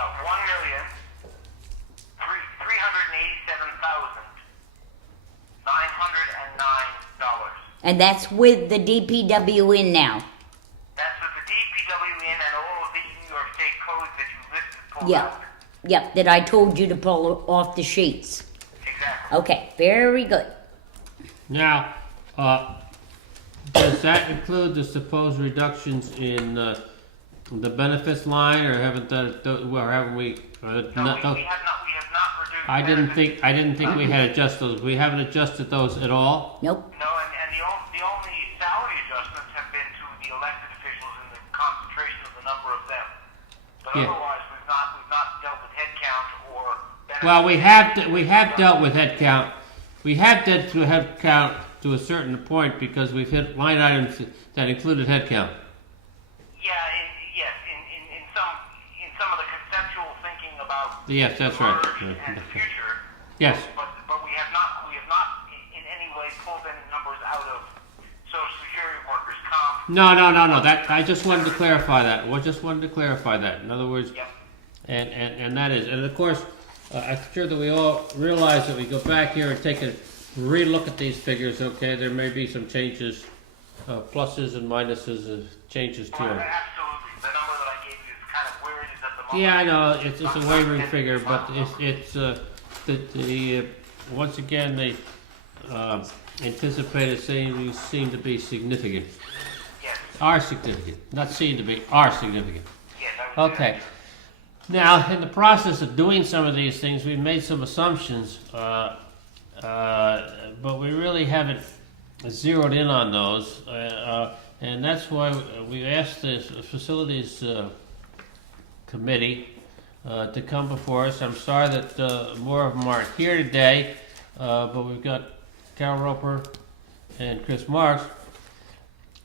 $1,387,909. And that's with the DPW in now. That's with the DPW in and all of the New York State codes that you listed pulled Yep. out. Yep, that I told you to pull off the sheets. Exactly. Okay, very good. Now, does that include the supposed reductions in the benefits line, or haven't that? Well, haven't we? No, we have not reduced. I didn't benefits. think we had adjusted those. We haven't adjusted those at all. Nope. No, and the only salary adjustments have been to the elected officials and the concentration of the number of them. But Yeah. otherwise, we've not dealt with headcount or benefits. Well, we have dealt with headcount. We have dealt with headcount to a certain point because we've hit line items that included headcount. Yeah, in some of the conceptual thinking about Yes, that's right. merge and the future. Yes. But we have not in any way pulled any numbers out of Social Security workers' comp. No. That I just wanted to clarify that. Well, just wanted to clarify that. In other words, Yep. and that is, and of course, I'm sure that we all realize that we go back here and take a re-look at these figures. Okay, there may be some changes, pluses and minuses, changes to them. Absolutely. The number that I gave you is kind of where it is at the moment. Yeah, I know it's a wavering figure, but it's the once again the anticipated savings seem to be significant. Yes. Are significant, not seem to be, are significant. Yes. I would say Okay. Now, in the process of doing some of these things, we've made some assumptions, but we really haven't zeroed in on those, and that's why we asked the facilities committee to come before us. I'm sorry that more of them aren't here today, but we've got Carol Roper and Chris Marks,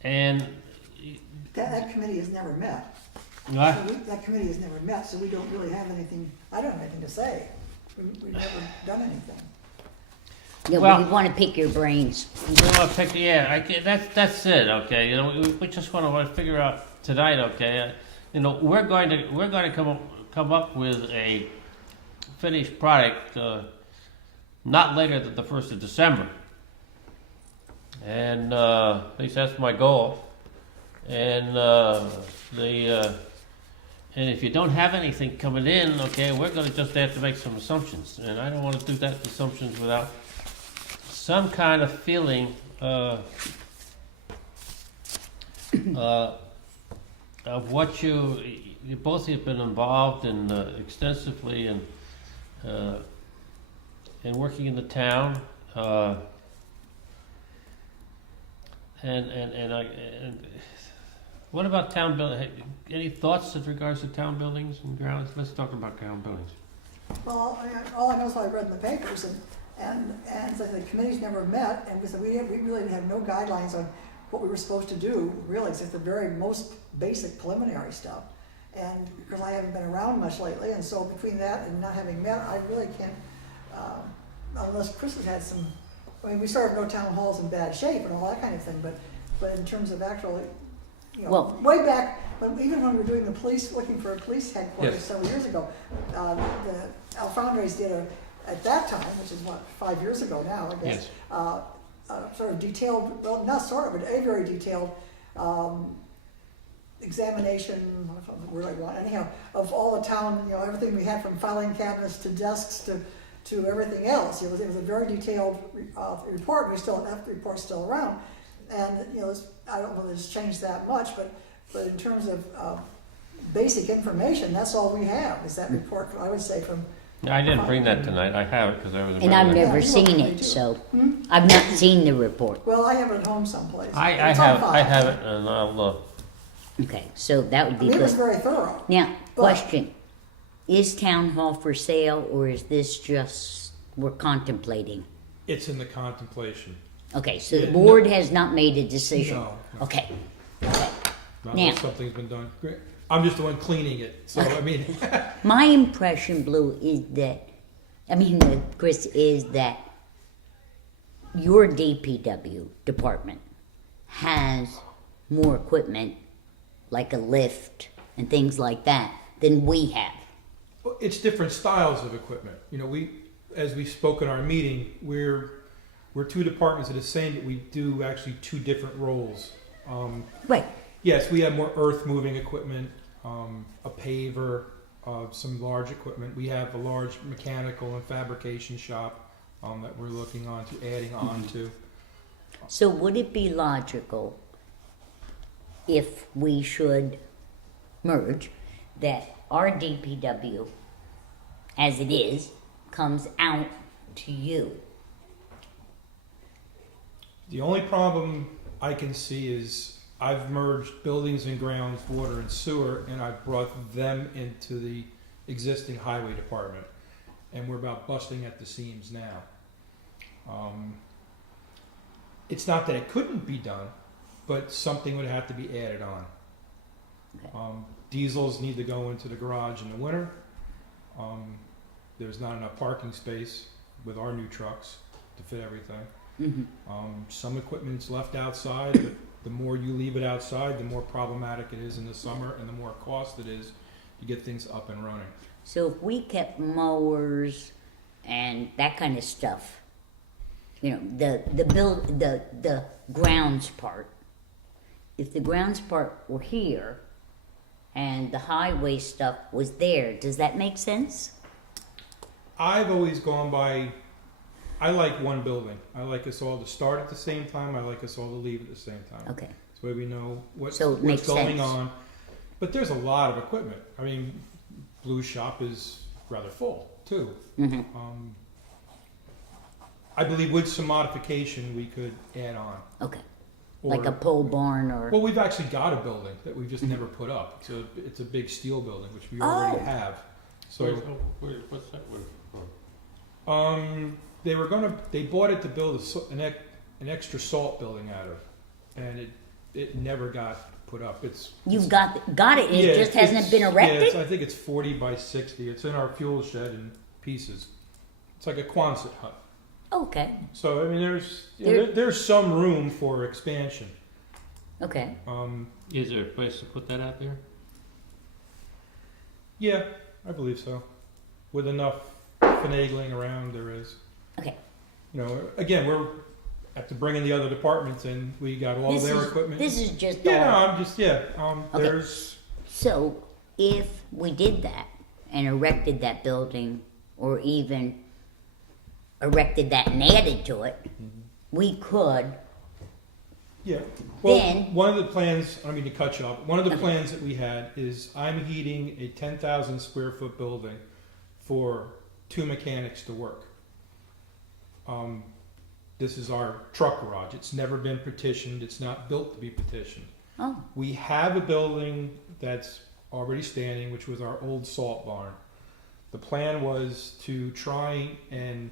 and That committee has never met. what? So that committee has never met, so we don't really have anything, I don't have anything to say. We've never done anything. Yeah, Well- we want to pick your brains. We want to pick, that's it. Okay, you know, we just want to figure out tonight. Okay, you know, we're going to come up with a finished product not later than the 1st of December, and at least that's my goal. And and if you don't have anything coming in, okay, we're going to just have to make some assumptions, and I don't want to do that assumptions without some kind of feeling of what you both have been involved in extensively in working in the town, and what about town building? Any thoughts with regards to town buildings and grounds? Let's talk about town buildings. Well, all I know is what I read in the papers, and so the committee's never met, and we said we really have no guidelines on what we were supposed to do, really, except the very most basic preliminary stuff. And because I haven't been around much lately, and so between that and not having met, I really can't, unless Chris has had some, I mean, we sort of know town hall's in bad shape and all that kind of thing, but in terms of actually, you know, Well- way back, but even when we were doing the police, looking for a police headquarters Yes. several years ago, the Alfondres did at that time, which is what, 5 years ago now, I guess, sort of detailed, well, not sort of, but a very detailed examination, I don't know the word I want, anyhow, of all the town, you know, everything we had from filing cabinets to desks to everything else. It was a very detailed report. That report's still around, and you know, I don't know that it's changed that much, but in terms of basic information, that's all we have is that report. I would say from. I didn't bring that tonight. I have it because I was. And I've remembering. never you seen want me it, to. so I've not seen the report. Well, I have it at home someplace. I It's on have file. it, and I'll. Okay, so that would I be mean, it was good. very thorough. Now, But- question: is town hall for sale, or is this just we're contemplating? It's in the contemplation. Okay, so the Yeah, board has not made a decision. No, no. Okay. Not Now- unless something's been done. Great. I'm just the one cleaning it, so I mean, My impression, Blue, is that, Chris, is that your DPW department has more equipment, like a lift and things like that, than we have. It's different styles of equipment. You know, as we spoke in our meeting, we're two departments that are saying that we do actually two different roles. Right. Yes, we have more earth moving equipment, a paver, some large equipment. We have a large mechanical and fabrication shop that we're looking on to adding on to. So would it be logical if we should merge that our DPW, as it is, comes out to you? The only problem I can see is I've merged buildings and grounds, water and sewer, and I've brought them into the existing highway department. And we're about busting at the seams now. It's not that it couldn't be done, but something would have to be added on. Okay. Diesels need to go into the garage in the winter. There's not enough parking space with our new trucks to fit everything. Mm-hmm. Some equipment's left outside, but the more you leave it outside, the more problematic it is in the summer and the more cost it is to get things up and running. So if we kept mowers and that kind of stuff, you know, the grounds part, if the grounds part were here and the highway stuff was there, does that make sense? I've always gone by, I like one building. I like us all to start at the same time. I like us all to leave at the same time. Okay. So we know what's So it makes going sense. on. But there's a lot of equipment. I mean, Blue Shop is rather full too. Mm-hmm. I believe with some modification we could add on. Okay. Or- Like a pole barn or... Well, we've actually got a building that we've just never put up. It's a big steel building which we already Oh. have. So What's that one for? they bought it to build an extra salt building out of, and it never got put up. You've got it, it just hasn't been erected? Yeah, I think it's 40 by 60. It's in our fuel shed in pieces. It's like a Quonset hut. Okay, So I mean, there's some room for expansion. okay. Is there a place to put that out there? Yeah, I believe so. With enough finagling around, there is. Okay. You know, again, we're have to bring in the other departments, and we got all their equipment. This is just Yeah, all... no, I'm just Okay. there's So, if we did that and erected that building, or even erected that and added to it, we could... yeah. Well, Then- one of the plans. I don't mean to cut you off. One of the Okay. plans that we had is I'm heating a 10,000 square foot building for 2 mechanics to work. This is our truck garage. It's never been petitioned. It's not built to be petitioned. Oh, We have a building that's already standing, which was our old salt barn. The plan was to try and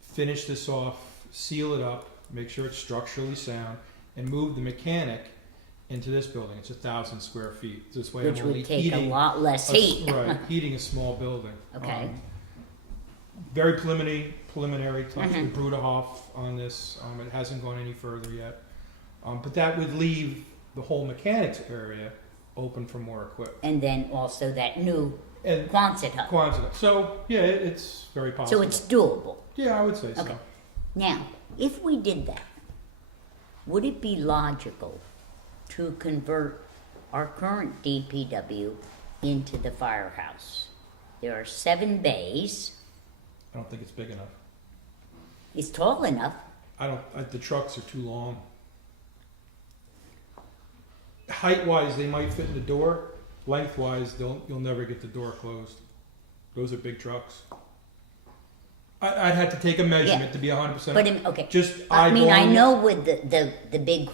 finish this off, seal it up, make sure it's structurally sound, and move the mechanic into this building. It's 1,000 square feet. This way, which I'm only would take heating a lot less heat. right, heating a small building. Okay. Very preliminary talks Mhm. with Bruderhoff on this. It hasn't gone any further yet. But that would leave the whole mechanics area open for more equipment. And then also that new And Quonset hut. Quonset. So, yeah, it's very possible. So it's doable. Yeah, I would say Okay. so. Now, if we did that, would it be logical to convert our current DPW into the firehouse? There are 7 bays. I don't think it's big enough. It's tall enough. The trucks are too long. Height-wise, they might fit in the door. Lengthwise, you'll never get the door closed. Those are big trucks. I'd have to take a measurement Yeah. to be 100%. But, okay. Just I mean, I eyeballing it. know with the big,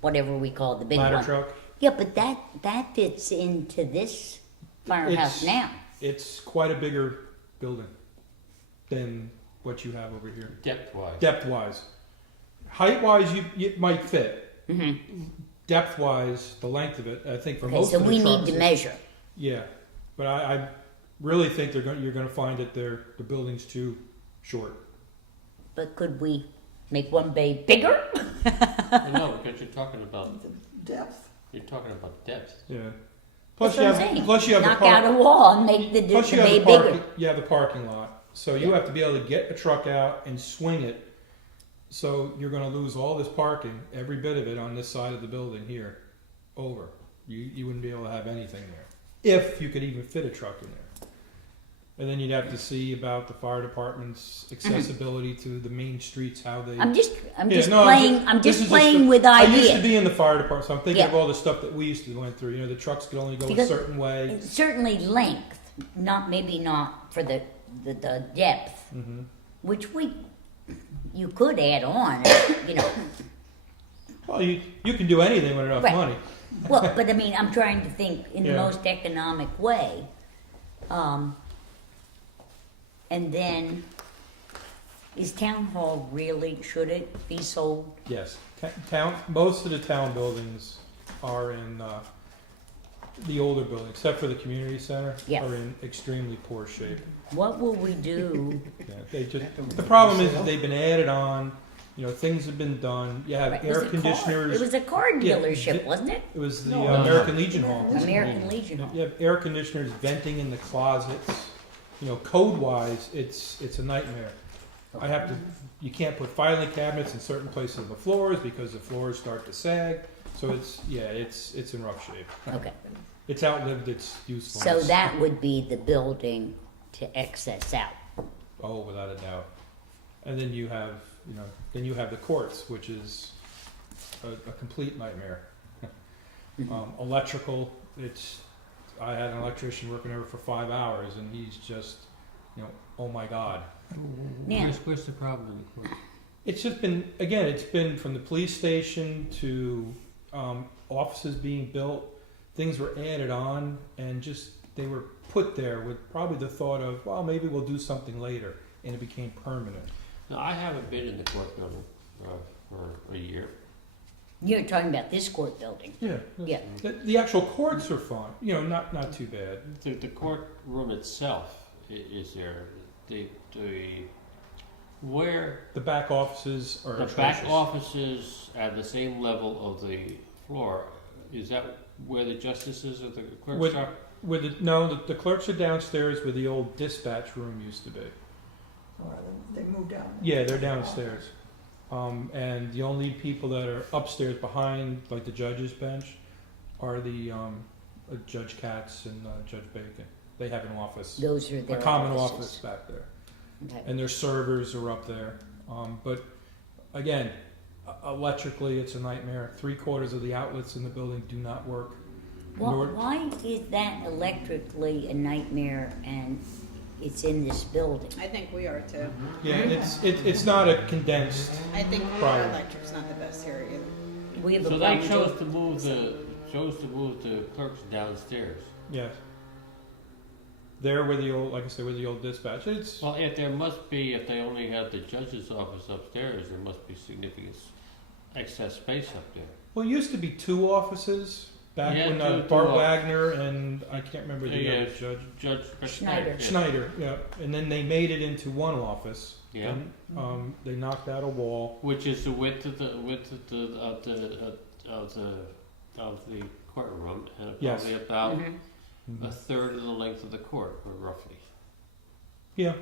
whatever we call it, the big Ladder one. truck. Yeah, but that fits into this firehouse now. It's quite a bigger building than what you have over here. Depth-wise. Depth-wise. Height-wise, you might fit. Mm-hmm. Depth-wise, the length of it, I think for Okay, most so of the we trucks. need to measure. Yeah, but I really think you're going to find that the building's too short. But could we make one bay bigger? No, because you're talking about The depth. depth. Yeah. Plus That's what I'm saying. plus you have Knock the out a wall and make the plus you have bay the bigger. parking. You have the parking lot, so you Yeah. have to be able to get a truck out and swing it. So you're going to lose all this parking, every bit of it on this side of the building here, over. You wouldn't be able to have anything there if you could even fit a truck in there. And then you'd have to see about the fire department's accessibility to the main streets, how they. I'm just Yeah, no, playing. I'm this just is playing with I used to ideas. be in the fire department, so I'm thinking Yeah. of all the stuff that we used to went through. You know, the trucks could only go Because a certain way. Certainly length, maybe not for the depth, Hmm. which you could add on. You know, Well, you can do anything with enough Right. money. well, but I mean, I'm trying to think in the Yeah. most economic way. And then, is town hall really, should it be sold? Yes, most of the town buildings are in the older buildings, except for the community center, Yeah. are in extremely poor shape. What will we do? Yeah, the problem is that they've been added on. You know, things have been done. You have Right, air it was a car- conditioners. It was a car Yeah, dealership, wasn't it? It was the No. American Legion Hall. American Legion Hall. You have air conditioners venting in the closets. You know, code-wise, it's a nightmare. You can't put filing cabinets in certain places of the floors because the floors start to sag. So it's in rough shape. Okay, It's outlived its so usefulness. that would be the building to excess out. Oh, without a doubt. And then you have, the courts, which is a complete nightmare. Electrical, I had an electrician working over for 5 hours, and he's just, oh my God. Now, Where's the problem in the court? It's just been, again, it's been from the police station to offices being built. Things were added on, and they were put there with probably the thought of, well, maybe we'll do something later, and it became permanent. Now, I haven't been in the court building for a year. you're talking about this court building. Yeah. Yeah. The actual courts are fine, not too bad. The courtroom itself, is there, where The back offices are the atrocious. back offices at the same level of the floor, is that where the justices or the clerks With- are? The clerks are downstairs where the old dispatch room used to be. Or they moved down. Yeah, they're downstairs. And the only people that are upstairs behind, like the judge's bench, are the Judge Katz and Judge Bacon. They have an office, Those are a their common offices. office back there. Okay. And their servers are up there. But again, electrically, it's a nightmare. 3/4 of the outlets in the building do not work. Nor- Why is that electrically a nightmare and it's in this building? I think we are too. Yeah, it's not a condensed. I think our Problem. electric's not the best here either. We have a So they problem chose too. to move the clerks downstairs. Yes. There where the old, like I said, where the old dispatch. It's Well, if they only have the judge's office upstairs, there must be significant excess space up there. Well, it used to be 2 offices back Yeah, when two Bart offices. Wagner and I can't remember the Yeah, other judge. Judge Schneider. yeah. Schneider, yeah. And then they made it into 1 office. Yeah. And, they knocked out a wall. Which is the width of the courtroom, and Yes. probably about Mhm. a third of the length of the court, or roughly. Yeah,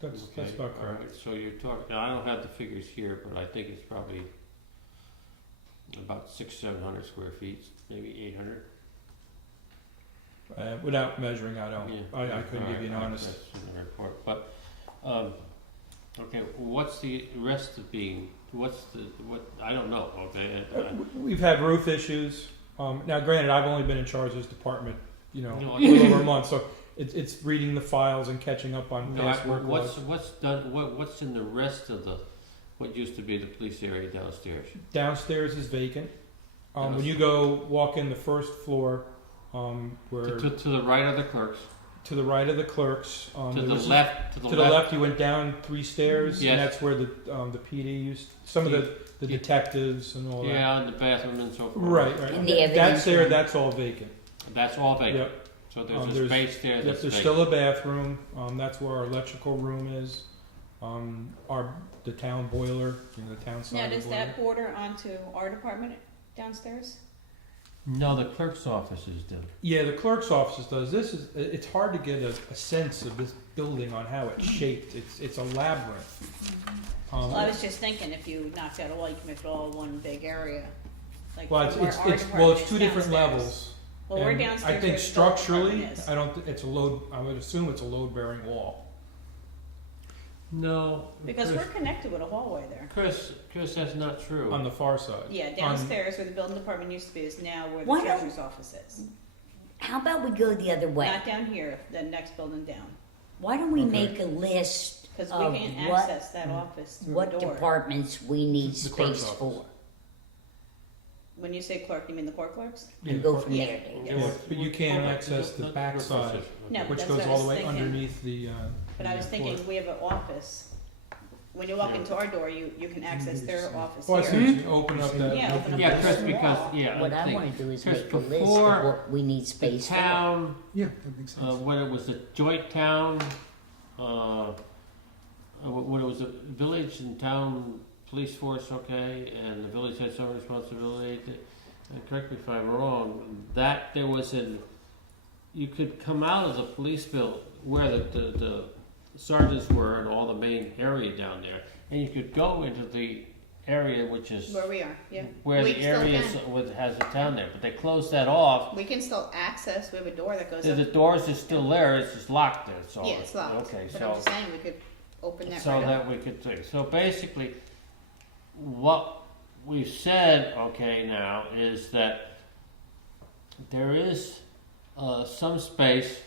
that's Okay, about all correct. right, so you're talking. Now I don't have the figures here, but I think it's probably about 600-700 square feet, maybe 800. Without measuring, I don't. Yeah. I couldn't give you an All right, honest. that's in the report, but okay. What's the rest of being? What? I don't know. Okay. We've had roof issues. Now, granted, I've only been in charge of this department, No, a little over a month, so it's reading the files and catching up on past work logs. what's done? What's in the rest of what used to be the police area downstairs? Downstairs is vacant. When you walk in the first floor, where To the right of the clerks. to the right of the clerks, To the left. to the left, you went down 3 stairs, Yes. and that's where the PD used. Some of the Yeah. detectives and all that. Yeah, in the bathroom and so forth. Right. And the That's evidence there. room. That's all vacant. That's all vacant. Yep. So there's a There's- space there. Yep, That's there's vacant. still a bathroom. That's where our electrical room is. The town boiler, the town side Now, of the does boiler. that border onto our department downstairs? No, the clerk's offices do. Yeah, the clerk's office does. It's hard to get a sense of this building on how it's shaped. It's a labyrinth. Well, I was just thinking, if you knocked out all, you can make it all one big area. Like Well, where our it's department two is different downstairs. levels. Well, we're And downstairs. I think where the structurally, department is. I don't. It's a load. I would assume it's a load-bearing wall. No. Because we're connected with a hallway there. Chris, that's not true. On the far side. Yeah, downstairs where the building department used to be is now where the Why don't- treasurer's office is. How about we go the other way? Not down here, the next building down. Why don't we Okay. make a list Because of we can't what, access that office through a what door. departments we need The clerk's space office. for? When you say clerk, you mean the court clerks? And go from there. Yeah. Yeah, but you can't access the back side, No, which that's goes what I all was the way thinking. underneath the. But I was thinking, floor. we have an office. When you walk into our door, you can access their office Well, I see here. what you open up that. Yeah, open up Yeah, the Chris, wall. because, yeah, What I think, wanna do is Chris, make a list of before what we need the space for. town, Yeah, that makes sense. when it was a joint town, when it was a village and town police force, okay, and the village had some responsibility, correct me if I'm wrong, that there was you could come out of the police bill where the sergeants were and all the main area down there, and you could go into the area which is Where we are, yeah. where We the still area has a town there, but they closed that off. We can still access, we have a door that goes The up. doors is still there, it's just locked there, so. Yeah, it's locked. Okay, But I'm so, just saying, we could open that so right up. that we could do, so basically, what we've said, okay, now, is that there is, some space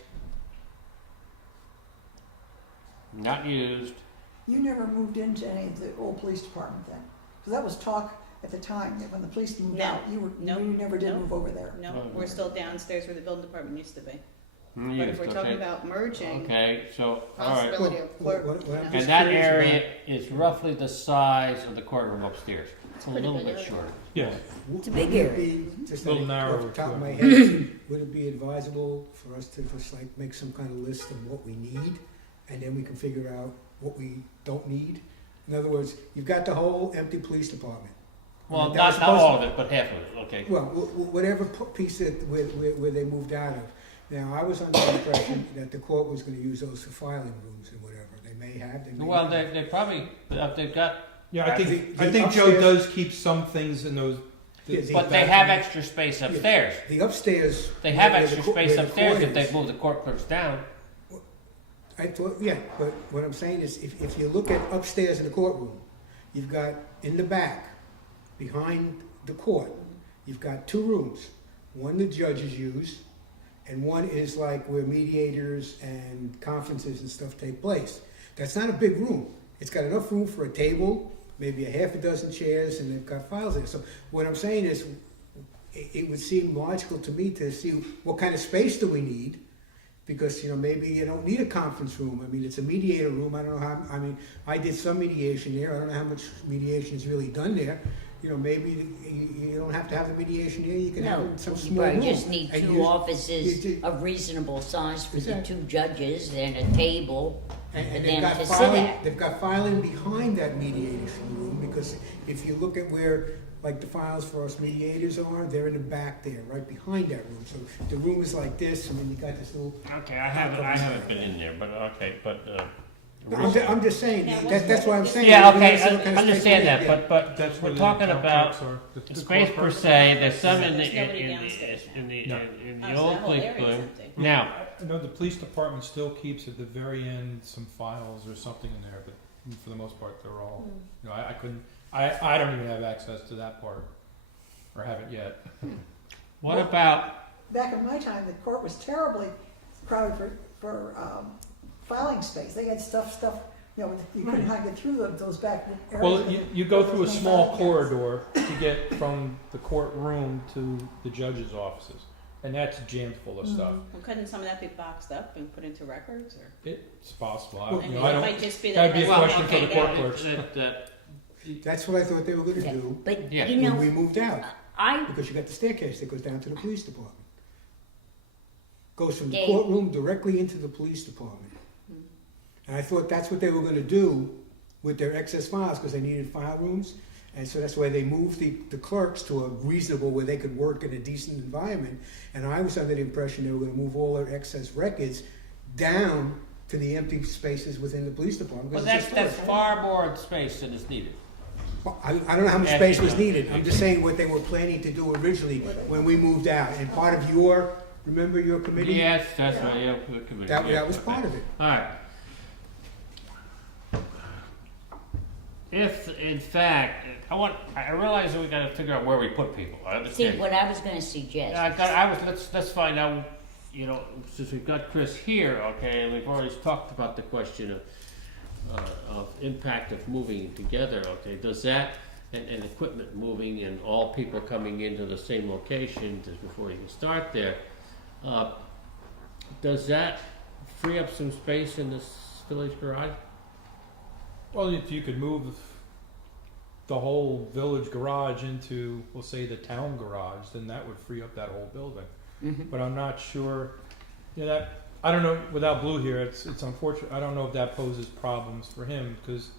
not used. You never moved into any of the old police department then? Because that was talk at the time, that when the police moved No. out, No. you never did No. move over there. No, we're still downstairs where the building department used to be. But Used, if we're okay. talking about merging, Okay, so, all right. possibility of clerk, What I'm no. And just that curious area is roughly the size of the courtroom upstairs. It's a pretty little big bit area. shorter. Yeah. It's a big Would it area. be, just A little narrower, off the top of too. my head, would it be advisable for us to just like make some kind of list of what we need, and then we can figure out what we don't need? In other words, you've got the whole empty police department. Well, That was not all supposed of it, but half of it, okay. Well, whatever piece that, where they moved out of. Now, I was under the impression that the court was gonna use those for filing rooms and whatever. They may have, they may Well, not. they probably, they've got, Yeah, I think The Joe upstairs- does keep some things in those. Yeah, the- but they have extra space upstairs. The upstairs. They have where the extra co- space where the upstairs court if they is. move the court clerks down. I thought, yeah, but what I'm saying is, if you look at upstairs in the courtroom, you've got in the back, behind the court, you've got two rooms. One the judges use, and one is like where mediators and conferences and stuff take place. That's not a big room. It's got enough room for a table, maybe a half a dozen chairs, and they've got files there. So what I'm saying is, it would seem logical to me to see what kind of space do we need, because, you know, maybe you don't need a conference room. I mean, it's a mediator room. I don't know how, I mean, I did some mediation there. I don't know how much mediation is really done there. You know, maybe you don't have to have the mediation there. You can have it No, in some you small room. probably just need and two use- offices you- of reasonable size for the Exactly. two judges and a table for And them they've got to sit filing, at. they've got filing behind that mediation room, because if you look at where, like, the files for us mediators are, they're in the back there, right behind that room. So the room is like this, and then you got this little. Okay, I haven't been in there, but, okay, but, I'm just saying, Now, that's why I'm saying. yeah, we okay, need some kind I of space understand we that, need, yeah. but That's where we're the talking town about clerks are, the space court per clerks. se, there's some There's nobody downstairs now. in the No. Oh, so old that whole police area's building. empty. Now, I know the police department still keeps at the very end some files or something in there, but for the most part, they're all, you know, I couldn't, I don't even have access to that part, or haven't yet. what about, Back in my time, the court was terribly crowded for filing space. They had stuff, you know, you couldn't hardly get through those back areas. Well, you go through a Those small filing cabinets. corridor to get from the courtroom to the judge's offices, and that's jammed full of stuff. Well, couldn't some of that be boxed up and put into records, or? It's possible. Well, And You it know, I might don't. just be that'd be a that. question for the okay, court got it. clerks. That's what I thought they were gonna Yeah, do but, Yeah. you when we know, moved out, I, because you got the staircase that goes down to the police department. Goes from the Dave. courtroom directly into the police department. And I thought that's what they were gonna do with their excess files, because they needed file rooms. And so that's why they moved the clerks to a reasonable where they could work in a decent environment. And I was under the impression they were going to move all their excess records down to the empty spaces within the police department. Well, because it's that's just far more space than is needed. well, I don't know how much space was needed. I'm just saying what they were planning to do originally when we moved out. And part of remember your committee? Yes, that's right, yeah, the committee. That was part of it. All right. If, in fact, I realize that we gotta figure out where we put people, I See, understand. what I was gonna suggest, Let's find out, since we've got Chris here, okay, and we've already talked about the question of impact of moving together, okay, does that, and equipment moving and all people coming into the same location just before you can start there, does that free up some space in this village garage? Well, if you could move the whole village garage into, we'll say, the town garage, then that would free up that whole building. Mhm. But I'm not sure, I don't know, without Blue here, it's unfortunate, I don't know if that poses problems for him, because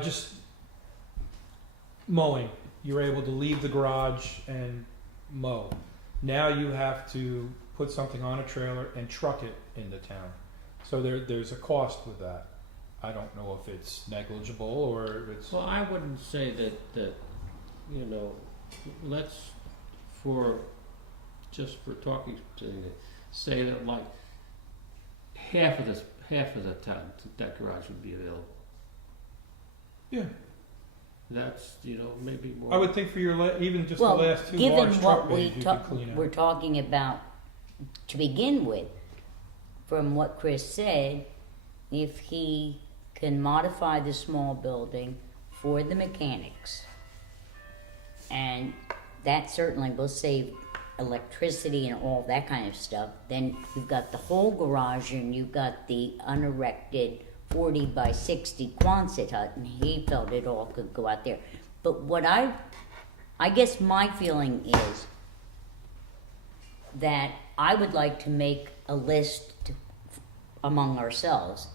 just mowing, you're able to leave the garage and mow. Now you have to put something on a trailer and truck it into town. So there's a cost with that. I don't know if it's negligible or if it's. Well, I wouldn't say that let's, just for talking, say that like half of the time that garage would be available. Yeah. That's, maybe more. I would think for your even just well, the last two given large truck what we bays you could clean out. we're talking about to begin with, from what Chris said, if he can modify the small building for the mechanics, and that certainly will save electricity and all that kind of stuff, then you've got the whole garage and you've got the unerected 40 by 60 Quonset hut, and he felt it all could go out there. But what I guess my feeling is that I would like to make a list among ourselves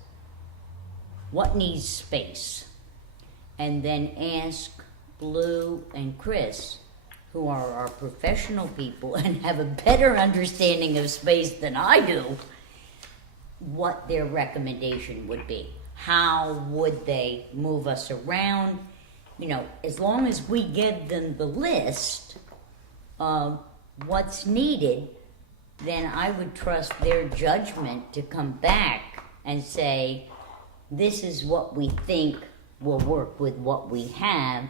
what needs space, and then ask Blue and Chris, who are our professional people and have a better understanding of space than I do, what their recommendation would be. How would they move us around? As long as we give them the list of what's needed, then I would trust their judgment to come back and say, this is what we think will work with what we have,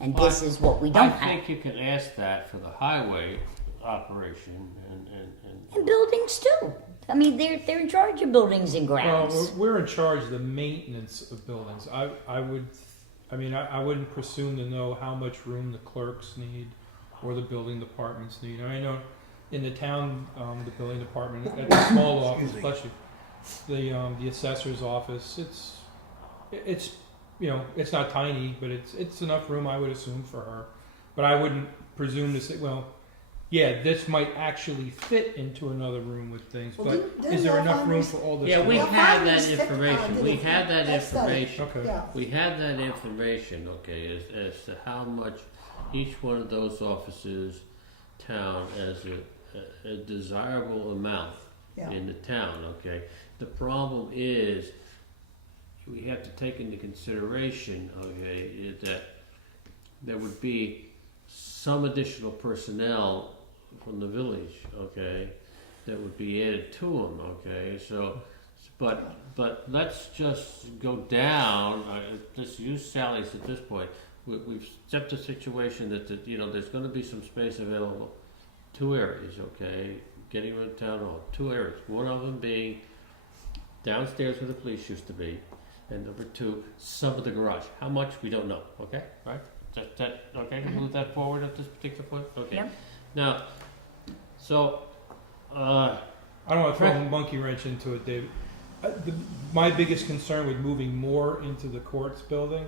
and this is what we don't have. I think you can ask that for the highway operation And buildings too. I mean, they're in charge of buildings and grounds. Well, we're in charge of the maintenance of buildings. I wouldn't presume to know how much room the clerks need or the building departments need. I know in the town, the building department, at the small office, especially the assessor's office, it's it's not tiny, but it's enough room, I would assume, for her. But I wouldn't presume to say, well, yeah, this might actually fit into another room with things, Well, but is there enough room for all this? Yeah, we Well, had that Finders information. did We it. had that That's study. information. Okay. Yeah. We had that information, okay, as to how much each one of those offices town as a desirable amount Yeah. in the town, okay? The problem is, we have to take into consideration, okay, is that there would be some additional personnel from the village, okay, that would be added to them, okay, so, but let's just go down, let's use Sally's at this point. We've set the situation that, there's gonna be some space available, 2 areas, okay, getting around town hall, 2 areas, one of them being downstairs where the police used to be, and number 2, some of the garage. How much, we don't know, okay, right? That okay, can move that forward at this particular point? Okay. Yep. Now, so, I don't want to throw a monkey wrench into it, David. My biggest concern with moving more into the courts building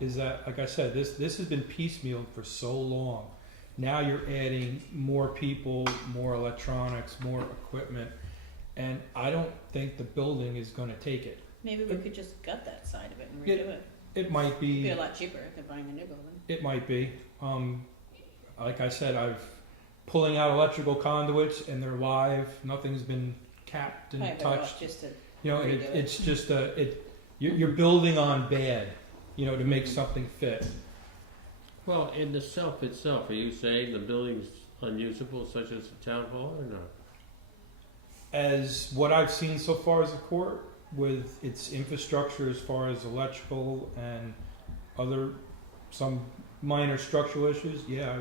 is that, like I said, this has been piecemealed for so long. Now you're adding more people, more electronics, more equipment, and I don't think the building is going to take it. Maybe we could just gut that side of it and Yeah. redo it. It might It'd be be. a lot cheaper than buying a new building. It might be. Like I said, I've pulling out electrical conduits and they're live. Nothing's been capped and Probably better off touched. just to You know, redo it. it's just you're building on bad. You know, to make something fit. Well, in the self itself, are you saying the building's unusable, such as the town hall, or not? As what I've seen so far as a court, with its infrastructure as far as electrical and other some minor structural issues, yeah,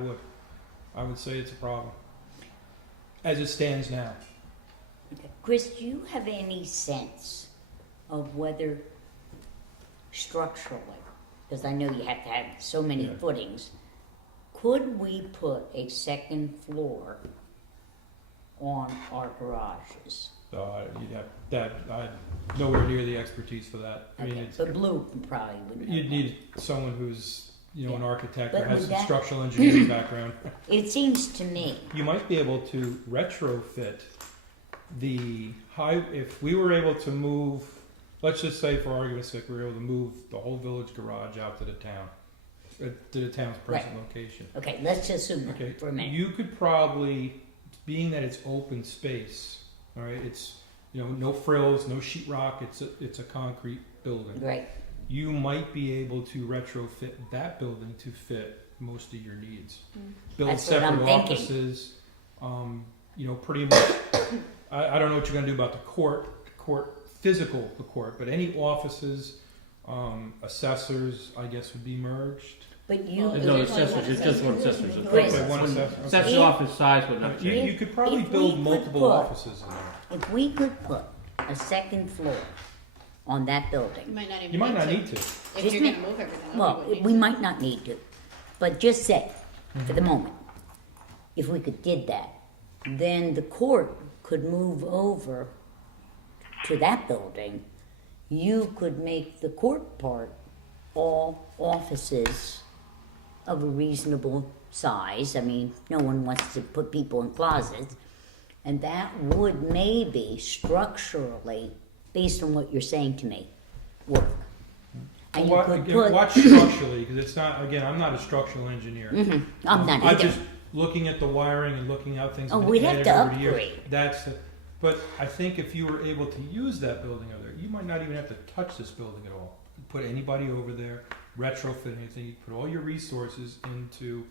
I would say it's a problem as it stands now. Chris, do you have any sense of whether structurally, because I know you have to have so many Yeah. footings, could we put a second floor on our garages? You'd have that. I'm nowhere near the expertise for that. I mean, Okay, it's, but Blue probably would know you'd that. need someone who's an Yeah. architect But or has would some that- structural engineering background. It seems to me, You might be able to retrofit the high. If we were able to move, let's just say for argument's sake, we were able to move the whole village garage out to the town, to the town's present location. okay, let's assume that Okay, for a minute. you could probably, being that it's open space, all right, it's no frills, no sheetrock, it's a concrete building. Right, You might be able to retrofit that building to fit most of your needs. Build That's what I'm separate thinking. offices. Pretty much. I don't know what you're going to do about the court, the court, but any offices, assessors, I guess, would be merged. but you, Well, No, there's only assessors, one it's just one assessor. assessor. Chris. Okay, one assessor. Assessor's If- office size would not You, change. you could probably If we build could multiple put- offices in there. if we could put a second floor on that You building, might not even You might not to. need to. If Just you're me- gonna move everything, well, you wouldn't we need might not need to, but just say, for the moment, if we could did that, then the court could move over to that building. You could make the court part all offices of a reasonable size. I mean, no one wants to put people in closets. And that would maybe structurally, based on what you're saying to me, work. And you Watch, could again, put, watch structurally, because it's not. Again, I'm not a structural engineer. I'm not I'm either. just looking at the wiring and looking how things Oh, have been we'd have added to over the years. upgrade. That's the, but I think if you were able to use that building over there, you might not even have to touch this building at all. Put anybody over there, retrofit anything. You put all your resources into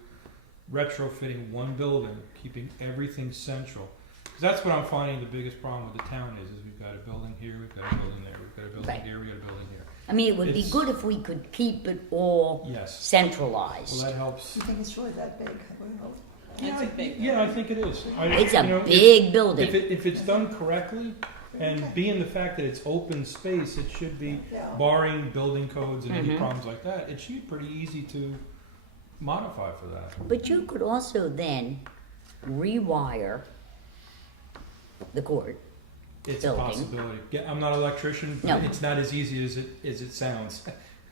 retrofitting one building, keeping everything central. Because that's what I'm finding the biggest problem with the town is we've got a building here, we've got a building there, we've got a building Right. here, we've got a building here. I mean, it would be It's- good if we could keep it all Yes. centralized. Well, that helps. Do you think it's really that big? I don't know. It's a big Yeah, I think it is. It's a if- big building. If it's done correctly, and being the fact that it's open space, it should be, Yeah. barring building codes and any Mhm. problems like that, it should be pretty easy to modify for that. But you could also then rewire the court. It's a Building. possibility. Yeah, I'm not an electrician, but No. it's not as easy as it sounds,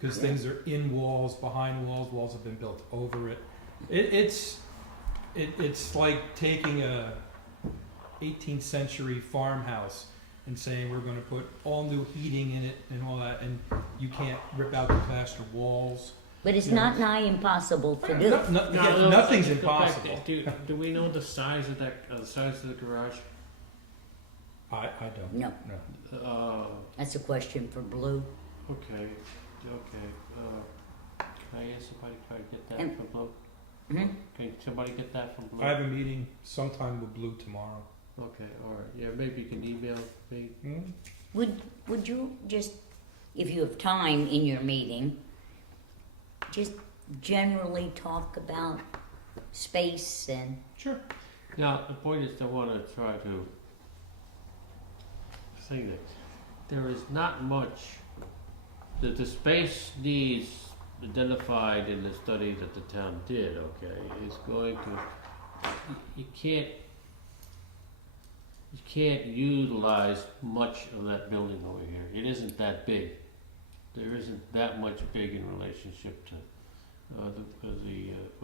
because things are in walls, behind walls, walls have been built over it. It's like taking a 18th century farmhouse and saying we're going to put all new heating in it and all that, and you can't rip out the plaster walls. But it's Yeah. not nigh impossible to do. Nothing's let's go back. impossible. Do we know the size of that, the size of the garage? I don't. No, Uh, that's a question for Blue. okay. Can I ask somebody to try to get that And- from Blue? Mhm. Can somebody get that from Blue? I have a meeting sometime with Blue tomorrow. Okay, all right. Yeah, maybe you can email me. Would you just, if you have time in your meeting, just generally talk about space and Sure. Now, the point is, I want to try to say that there is not much that the space needs identified in the study that the town did. Okay, is going to you can't utilize much of that building over here. It isn't that big. There isn't that much big in relationship to what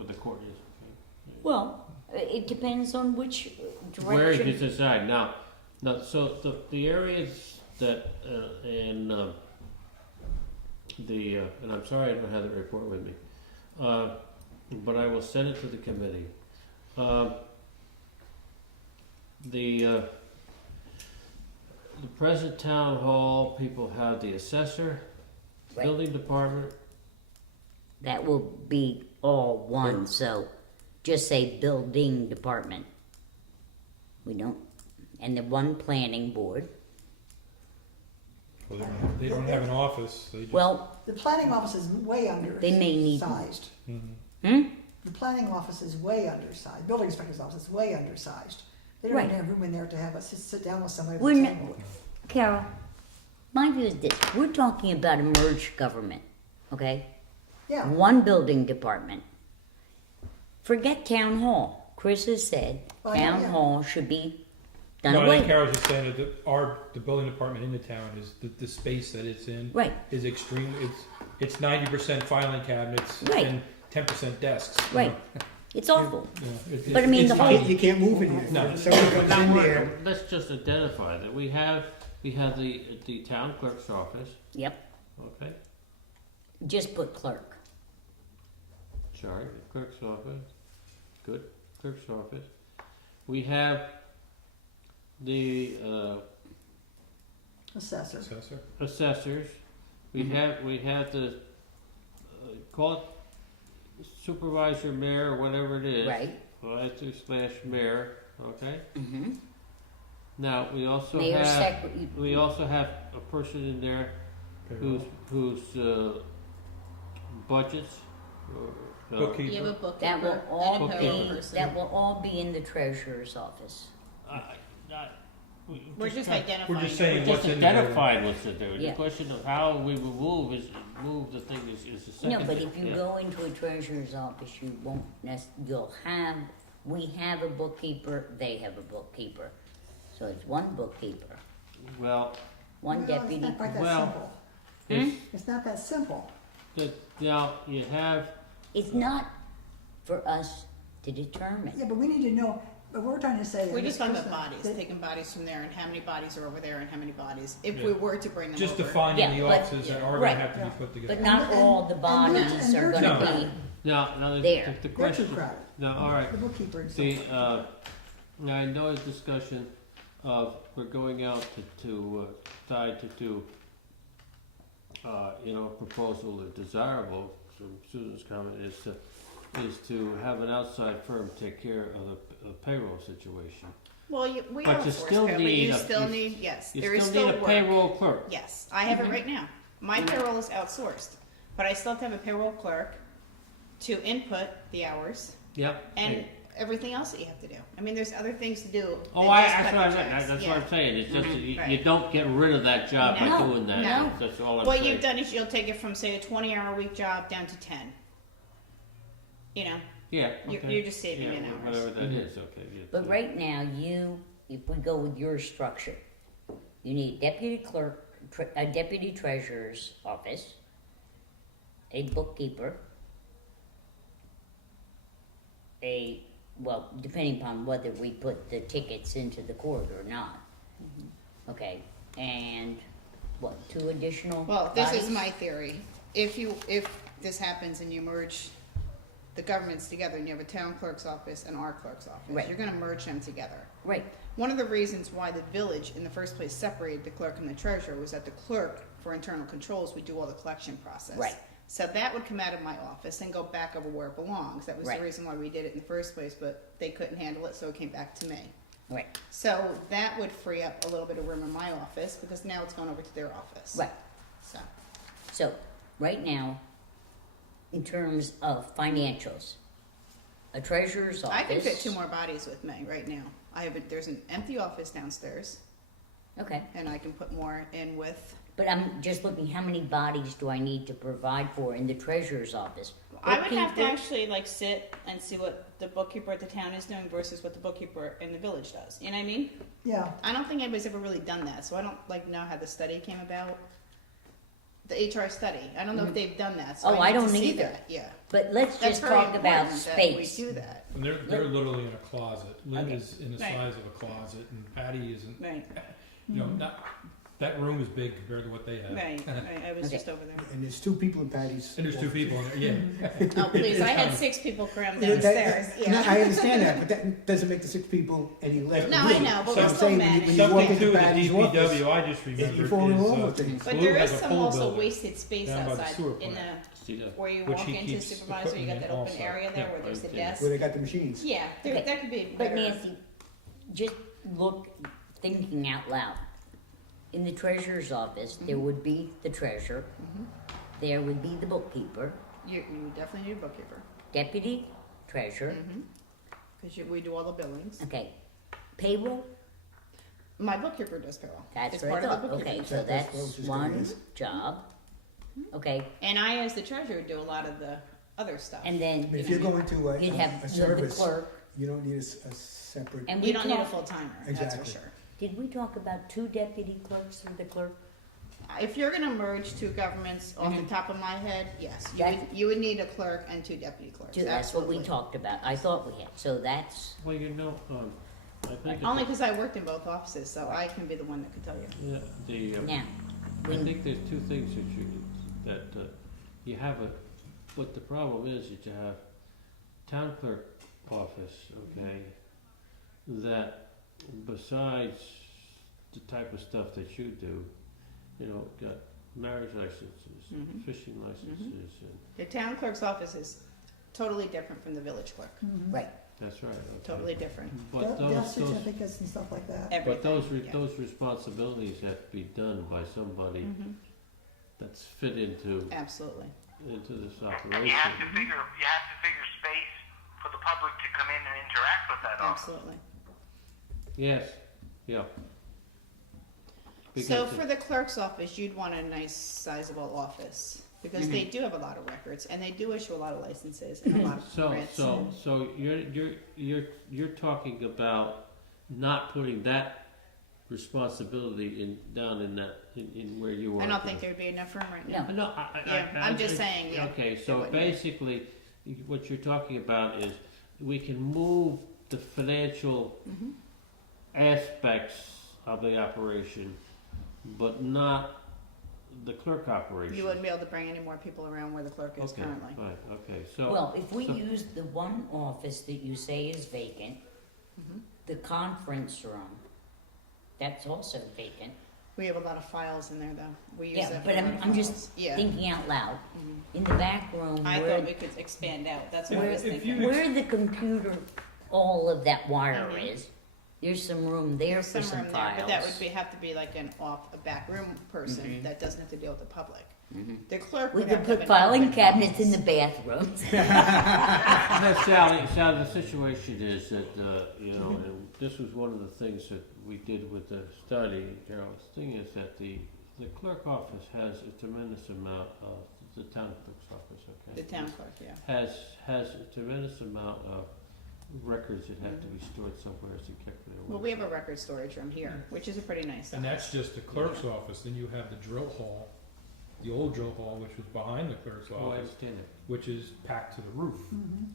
the court is. Okay? well, it depends on which Where you direction. decide now. So the areas that and I'm sorry I don't have the report with me, but I will send it to the committee. The present town hall, people have the assessor, Right. building department, That will be all one, so just say building department. We don't, and the one planning board. Well, they don't have an office, they just. Well, The planning office is way They may need- undersized. Mhm. The planning office is way undersized. Building inspector's office is way undersized. They don't Right. even have room in there to have us sit down with somebody We're at the not- table. Carol, my view is this, we're talking about a merged government, okay? Yeah, One building department. Forget town hall. Chris has said Oh, yeah, town yeah. hall should be done No, I away. think Carol's just saying that the building department in the town is, the space that it's in Right, is extreme, it's 90% filing cabinets Right. and 10% desks. you right. know. It's awful. Yeah, But I mean, it's the not- whole- You can't move in there. No. If somebody comes in there, let's just identify that we have the town clerk's office, Yep, okay? just put clerk. Sorry, clerk's office, good, clerk's office. We have the assessor. Assessor. assessors, we have the, call it supervisor, mayor, or whatever it is. Right. / mayor, okay? Mm-hmm. Now, we also Mayor, have, secretary. we also have a person in there whose budgets, Bookkeeper. You have a bookkeeper That will all and a Bookkeeper. payroll be, person. that will all be in the treasurer's office. We're just identifying. We're just it. saying Just what's in there. identified what's in there. Yeah. The question of how we will move the thing is the second No, but thing. if you Yeah. go into a treasurer's office, you won't you'll have, we have a bookkeeper, they have a bookkeeper. So it's one bookkeeper, Well, one Well, deputy. It's not quite that Well- simple. it's, It's not that simple. now, you have, It's not for us to determine. Yeah, but we need to know, but we're trying to say. We're just talking about person bodies, that- taking bodies from there and how many bodies are over there and how many bodies, if Yeah. we were to bring them Just over. defining Yeah, the but- offices that yeah. are gonna Right. have to be Yeah. put together. But not And- all the and bodies they're are gonna No. be, now There. the They're too question, crowded, now, all right, the bookkeeper and so the, forth. now I know the discussion of, we're going out to decide to do, proposal or desirable, from Susan's comment, is to have an outside firm take care of the payroll situation. Well, we But you outsource still payroll, but need you a- still you- need, yes, You there is still still need a work. payroll clerk. Yes, I have it right now. My payroll is outsourced, but I still have to have a payroll clerk to input the hours Yep. and everything else that you have to do. I mean, there's other things to do. Oh, than I, just that's cut what the I'm, checks. that's Yeah. what I'm saying, it's just, that you Right. don't get rid of that job by No, doing that, no. that's all I'm What saying. you've done is you'll take it from, say, a 20-hour-a-week job down to 10. You know, Yeah, you're- okay. you're just saving Yeah, in hours. whatever that is, okay. Yeah, but so- right now, if we go with your structure, you need deputy clerk, a deputy treasurer's office, a bookkeeper, depending upon whether we put the tickets into the court or not. Okay, and what, 2 additional well, this is bodies? my theory. If this happens and you merge the governments together and you have a town clerk's office and our clerk's office, Right. you're gonna merge them together. Right, One of the reasons why the village in the first place separated the clerk and the treasurer was that the clerk, for internal controls, would do all the collection process. Right. So that would come out of my office and go back over where it belongs. That was Right. the reason why we did it in the first place, but they couldn't handle it, so it came back to me. right, So that would free up a little bit of room in my office, because now it's gone over to their office. right. So, So, right now, in terms of financials, a treasurer's office. I can fit 2 more bodies with me right now. There's an empty office downstairs, Okay, and I can put more in with. but I'm just looking, how many bodies do I need to provide for in the treasurer's office? I would have to Bookkeeper? actually sit and see what the bookkeeper at the town is doing versus what the bookkeeper in the village does. You know what I mean? Yeah, I don't think anybody's ever really done that, so I don't know how the study came about. The HR study. I don't know if they've done that. So Oh, I need to don't see either. that. Yeah. But let's That's just very talk about important that space. we do that. And they're literally in a closet. Lynn Okay. is in the Right. size of a closet, and Patty isn't. Right. You know, not That room is big compared to what they have. Right, I was Okay. just over there. And there's 2 people in Patty's. And there's 2 people in there, yeah. Oh, please, I had It's 6 people crammed Yeah, downstairs, No, I yeah. understand that, but that doesn't make the 6 people any less. No, I know, but So we I'm still saying manage. when you walk Something into too, the Patty's office, DPW, I just you remembered, fall in love is, with things. But Blue there has is a some pool also building wasted space down by the outside sewer in plant. See that? where you Which walk he into keeps supervisor, you got equipment that in open also. area there Yeah, where there's the right, desk. where they got the machines. Yeah, Okay. that could be But better. Nancy, just look, thinking out loud. In the treasurer's office, there would be the treasurer, there would be the bookkeeper, You definitely need a bookkeeper. deputy treasurer, Because we do all the billings. okay, payroll, My bookkeeper does payroll. that's It's what I part of the thought, bookkeeping. okay, so That's what I was that's just gonna one ask. job. Okay, And I, as the treasurer, do a lot of the other stuff. and then I mean, if you're going to you'd have a the service, clerk, you don't need a separate. and You we don't need a talked, full timer, that's for Exactly. sure. did we talk about 2 deputy clerks for the clerk? If you're gonna merge 2 governments, off the top of my head, yes, you would need a clerk and 2 deputy clerks. That's what we absolutely. talked about, I thought we had, so that's, Well, you know, I think Only because I worked in both offices, so I can be the one that could tell you. yeah, now, I when, think there's 2 things that you have what the problem is that you have town clerk office, okay, that besides the type of stuff that you do, you know, got marriage licenses, Mhm. fishing licenses, and The town clerk's office is totally different from the village clerk, right, that's right. Okay. totally different. But Death those certificates and stuff like that. but Everything, yeah. those responsibilities have to be done by somebody Mhm. that's fit into Absolutely. this And operation. you have to figure space for the public to come in and interact with that office. Absolutely. Yes, yeah. So Because for the clerk's office, you'd want a nice sizable office, because they do have a lot of records, and they do issue a lot of licenses and a lot of permits. So you're talking about not putting that responsibility down in where you are. I don't think there'd be enough room right now. no, No, Yeah, I'm just saying, yeah, Okay, it so wouldn't be. basically, what you're talking about is we can move the financial Mhm. aspects of the operation, but not the clerk operation. You wouldn't be able to bring any more people around where the clerk is Okay, currently. fine, okay, so. well, if we so- use the one office that you say is vacant, Mhm. the conference room, that's also vacant. We have a lot of files in there, though. We use Yeah, that for but a lot of I'm just files. Yeah. thinking out loud. Mhm. In the back room, I where, thought we could expand out. That's what I where, was if thinking. you- where the computer, all of that wire Mhm. is, there's some room there There's for some room files. there, but that would have to be like a back room person Mhm. that doesn't have to deal with the public. Mhm. The clerk We would could have to have put an filing open cabinets in office. the bathrooms. No, Sally, the situation is that, you know, and this was one of the things that we did with the study, you know, the thing is that the clerk office has a tremendous amount of, the town clerk's office, The okay? town clerk, yeah. Has a tremendous amount of records that have to be stored somewhere to keep their. Well, we have a record storage room here, which is a pretty nice And size. that's just the clerk's office, then you have the drill hall, the old drill hall, which was behind the clerk's Oh, I office, understand it. which is packed to the roof.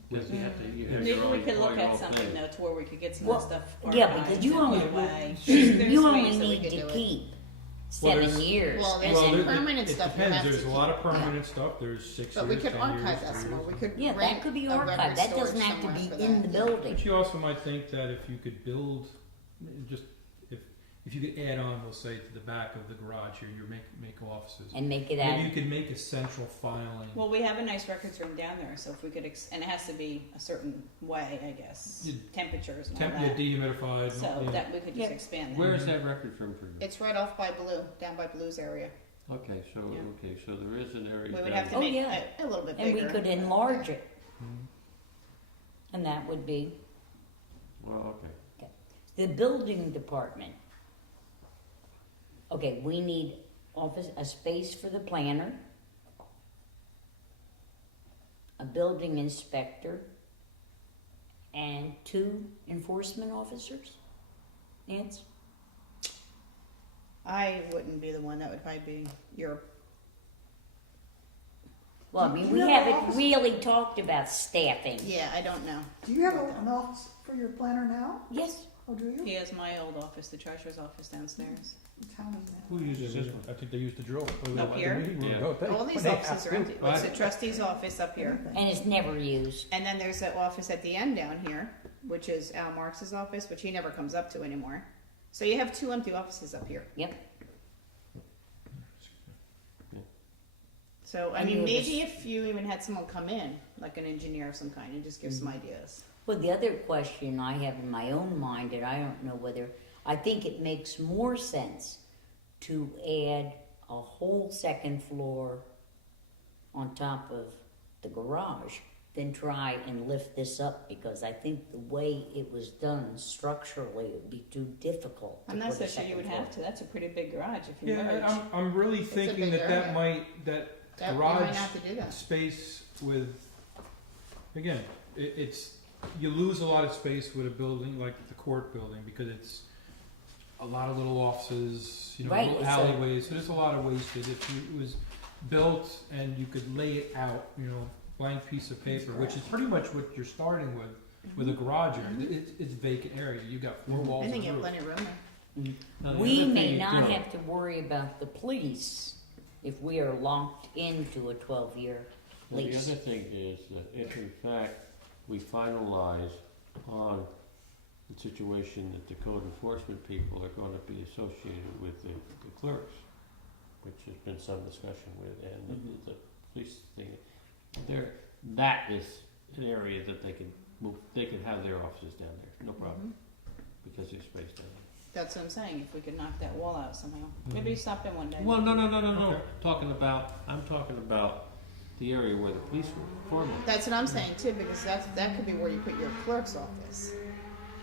Because you have to, you have Maybe your we own- could all look your at own something thing. though, to where we could get some Well, of the stuff yeah, organized because you and only- put away. You There's only ways that we need could to do it. keep Well, 7 there's- years. Well, and there's then- some permanent it stuff you depends, have to there's a lot of keep. permanent stuff, there's 6 But years, we could 10 archive years, that 3 somewhere. years. We could Yeah, that rent could be a record archived. That doesn't storage have to be somewhere for in that. the building. But you also might think that if you could build, just, if you could add on, we'll say, to the back of the garage here, your make offices. And make it Maybe you out. could make a central filing. Well, we have a nice records room down there, so if we could, and it has to be a certain way, I guess, You- temperatures and all Yeah, that. dehumidified. So yeah. that we could just expand Where that. is that record from for you? It's right off by Blue, down by Blue's area. Okay, so, Yeah. so there is an area. We would down have to Oh, make yeah. it a little bit And bigger. we could enlarge it. Mhm. And that would be Well, okay. the building department. Okay, we need a space for the planner, a building inspector, and 2 enforcement officers. Nance? I wouldn't be the one, that would probably be your, Well, I mean, Do we you have an haven't office? really talked about staffing. yeah, I don't know. Do you have an office for your planner now? Yes, Oh, do you? He has my old office, the treasurer's office downstairs. What town is that? Who uses this one? I think they used the drill. Up here? Yeah. All these offices are empty. It's the trustee's office up here. And it's never used. And then there's an office at the end down here, which is Al Marx's office, which he never comes up to anymore. So you have 2 empty offices up here. Yep. So, I And mean, you maybe have if you even had someone come in, like an engineer of some kind, and just give some ideas. Well, the other question I have in my own mind, and I don't know whether, I think it makes more sense to add a whole second floor on top of the garage than try and lift this up, because I think the way it was done structurally, it would be too difficult. to I'm not put so a sure you second would floor. have to. That's a pretty big garage if you merge. Yeah, I'm really a thinking big that area. that That, you might garage have to do that. space with, again, it's, you lose a lot of space with a building like the court building, because it's a lot of little offices, you know, Right, little it's a- alleyways, so there's a lot of wasted. If it was built and you could lay it out, you know, blank piece of paper, which is pretty much what you're starting with a garage area. It's vacant area, you got 4 walls I and think you have roof. plenty of room there. Now, the We other may thing, not too- have to worry about the police if we are locked into a 12-year Well, the lease. other thing is that if in fact we finalize on the situation that the code enforcement people are gonna be associated with the clerks, which has been some discussion with, and the police thing, that is an area that they can move, they can have their offices down there, no problem, because there's space down there. That's what I'm saying. If we could knock that wall out somehow. Maybe stop in one day. Well, no, Okay. I'm talking about the area where the police were formerly. That's what I'm saying too, because that could be where you put your clerk's office.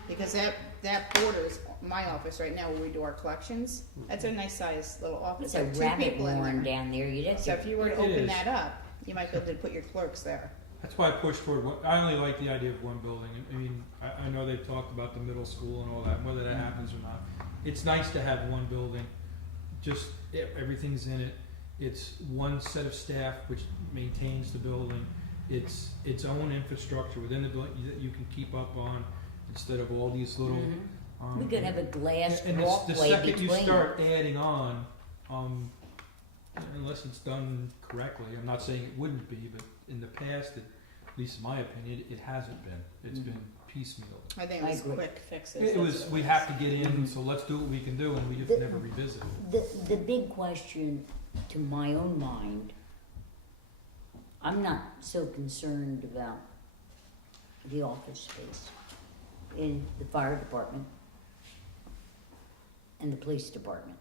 Because that borders my office right now where we do our collections. That's a nice sized little office. It's a Like 2 rabbit people in warren there. down there. You'd have So to, if you were to It open is. that up, you might be able to put your clerks there. That's why I pushed toward one. I only like the idea of one building. I mean, I know they've talked about the middle school and all that, and whether that happens or not. It's nice to have one building, just everything's in it. It's one set of staff which maintains the building. It's its own infrastructure within the building that you can keep up on, instead of all these little. we could have a glass And the walkway second between. you start adding on, unless it's done correctly, I'm not saying it wouldn't be, but in the past, at least in my opinion, it hasn't been. It's been piecemeal. I think it I was agree. quick fixes. It was, we have to get in, Mhm. so let's do what we can do, and we just The- never revisit it. The big question to my own mind, I'm not so concerned about the office space in the fire department and the police department.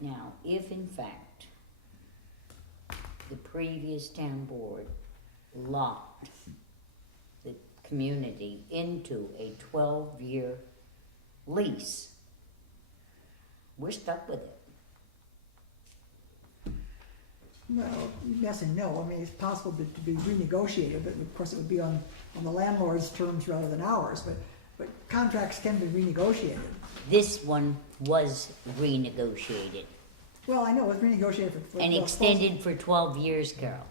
Now, if in fact the previous town board locked the community into a 12-year lease, we're stuck with it. Well, yes and no. I mean, it's possible to be renegotiated, but of course it would be on the landlord's terms rather than ours. But contracts can be renegotiated. This one was renegotiated Well, I know it was renegotiated for. and well, extended for 12 years, Carol.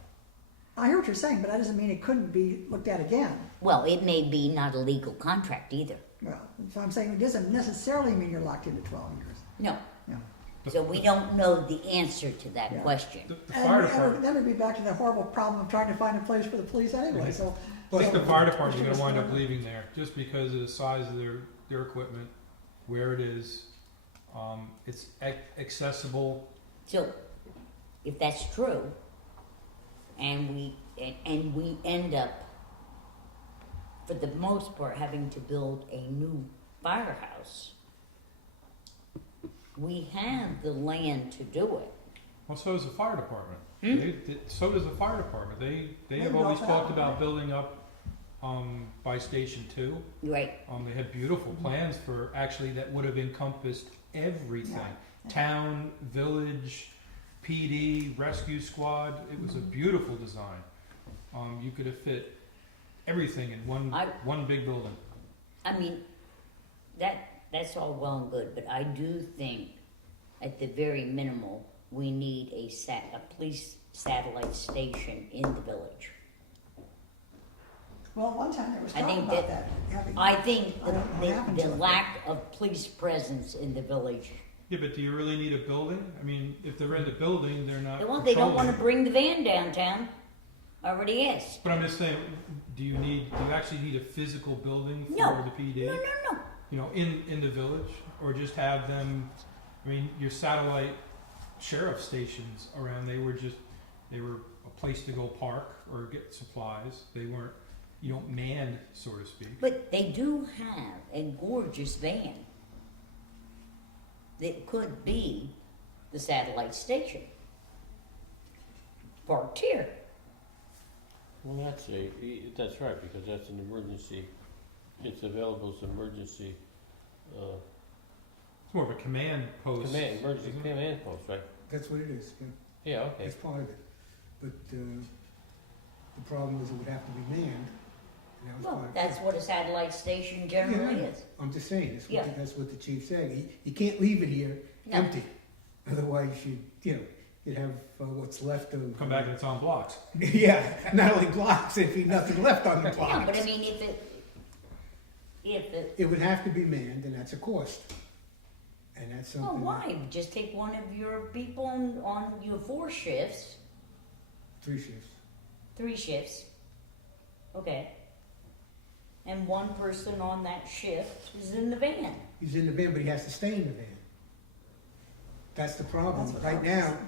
I hear what you're saying, but that doesn't mean it couldn't be looked at again. Well, it may be not a legal contract either. Well, so I'm saying it doesn't necessarily mean you're locked into 12 years. No. Yeah. So we don't know the answer to that Yeah. question. The And fire department, then we'd be back to the horrible problem of trying to find a place for the police anyway, so. I think so- the fire department's gonna wind up leaving there, just because of the size of their equipment, where it is. It's accessible. So, if that's true, and we end up, for the most part, having to build a new firehouse, we have the land to do it. Well, so does the fire department. Hmm? So does the fire department. They have built always that talked one, about right? building up by Station 2. Right. They had beautiful plans for, actually, that would have encompassed everything. Yeah. Town, village, PD, rescue squad. It was a beautiful design. You could have fit everything in one big building. I mean, that's all well and good, but I do think, at the very minimal, we need a police satellite station in the village. Well, one time there was I talk think about that- that. having- I think I don't know what happened the to it. lack of police presence in the village. Yeah, but do you really need a building? I mean, if they're in the building, they're not Well, they don't patrolling. want to bring the van downtown. I already asked. But I'm just saying, do you actually need a physical building for No. the PD? No, no, no. You know, in the village, or just have them, I mean, your satellite sheriff stations around, they were a place to go park or get supplies. They weren't, you don't man, so to speak. But they do have a gorgeous van that could be the satellite station. Parked here. Well, that's right, because that's an emergency, it's available as an emergency, It's more of a command post. emergency isn't it? command post, right? That's what it is, yeah. Yeah, okay. That's part of it. But the problem was it would have to be manned, and that was Well, part of it. that's what a satellite station generally Yeah. is. I'm just saying, Yeah. that's what the chief said. You can't leave it here No. empty. Otherwise, you'd have what's left of. Come back and it's on blocks. Yeah, not only blocks, there'd be nothing left on the No, blocks. but I mean, if it, It would have to be manned, and that's a cost. And that's well, something. why? Just take one of your people on your 4 shifts, 3 shifts. 3 shifts, okay, and one person on that shift is in the van. He's in the van, but he has to stay in the van. That's the problem. That's what Right happens. now,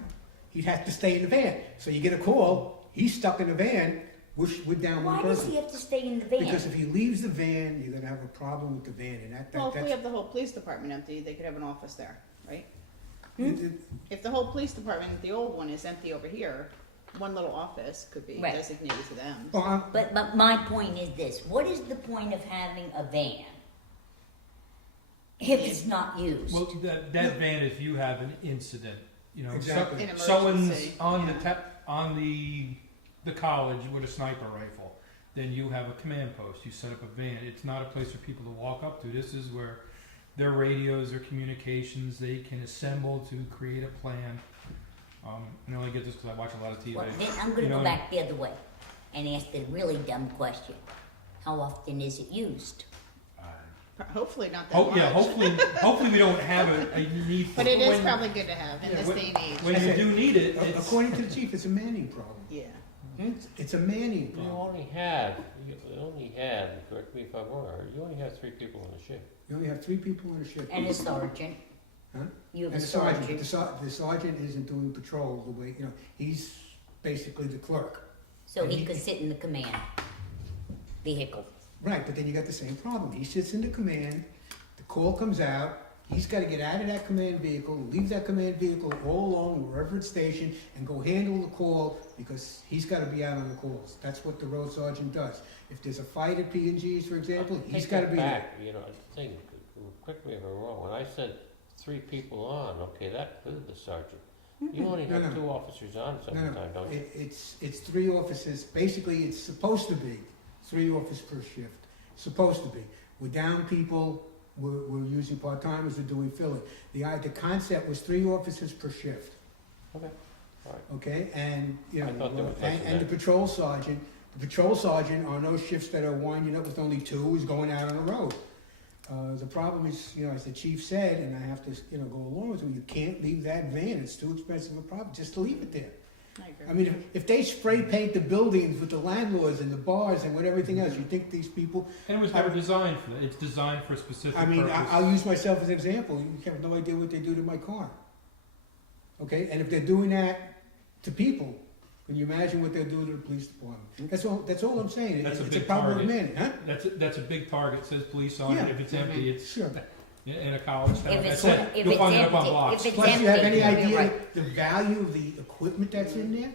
he'd have to stay in the van. So you get a call, he's stuck in the van, we're down one Why does person. he have to stay in the van? Because if he leaves the van, you're gonna have a problem with the van, and Well, if we that's. have the whole police department empty, they could have an office there, right? it- If the whole police department, the old one, is empty over here, one little office could be Right. designated to them. Well, But my point is this: what is the point of having a van if it's not used? Well, that van, if you have an incident, you know, Exactly. An someone's emergency, on yeah. on the college with a sniper rifle, then you have a command post. You set up a van. It's not a place for people to walk up to. This is where their radios, their communications, they can assemble to create a plan. And I only get this because I watch a lot of TV. Well, then I'm going to You go know, back the other way and ask the really dumb question: how often is it used? Hopefully not that much. yeah, hopefully we don't have a need for But it is when- probably good to have in yeah, this when- day and age. When you do need it, it's, according to the chief, it's a manning problem. Yeah. It's a manning You problem. only had, correct me if I'm wrong, you only have 3 people on the ship. You only have 3 people on a ship. And a sergeant. Huh? You have And a the sergeant, sergeant. the sergeant isn't doing patrol the way, he's basically the clerk. So he could sit in the command vehicle. Right, but then you got the same problem. He sits in the command, the call comes out, he's gotta get out of that command vehicle, leave that command vehicle all alone wherever it's stationed, and go handle the call, because he's gotta be out on the calls. That's what the road sergeant does. If there's a fight at P&G's, for example, he's Take gotta that be there. back, you know, the thing, correct me if I'm wrong, when I said 3 people on, okay, that included the sergeant. You only No, have no. 2 officers on No, sometimes, no, don't you? it's 3 officers, basically, it's supposed to be 3 officers per shift, supposed to be. We're down people, we're using part-timers, we're doing filling. The concept was 3 officers per shift. Okay, all right. Okay, and, I thought there was less than and the that. patrol sergeant on those shifts that are winding up with only 2 is going out on the road. The problem is, as the chief said, and I have to, go along with him, you can't leave that van, it's too expensive a problem, just to leave it there. I agree. I mean, if they spray paint the buildings with the landlords and the bars and with everything else, you think these people, and it was never designed for that. It's designed for a specific I mean, purpose. I'll use myself as an example, you have no idea what they do to my car. Okay, and if they're doing that to people, can you imagine what they'll do to the police department? That's all I'm saying. That's a It's big a problem with target. men, huh? That's a big target. It says police on Yeah. it. If it's empty, it's Sure. in a college town. If That's it's, it. if You'll it's find it up on empty, blocks. if it's Plus, you have any empty, you're idea right. the value of the equipment that's in there?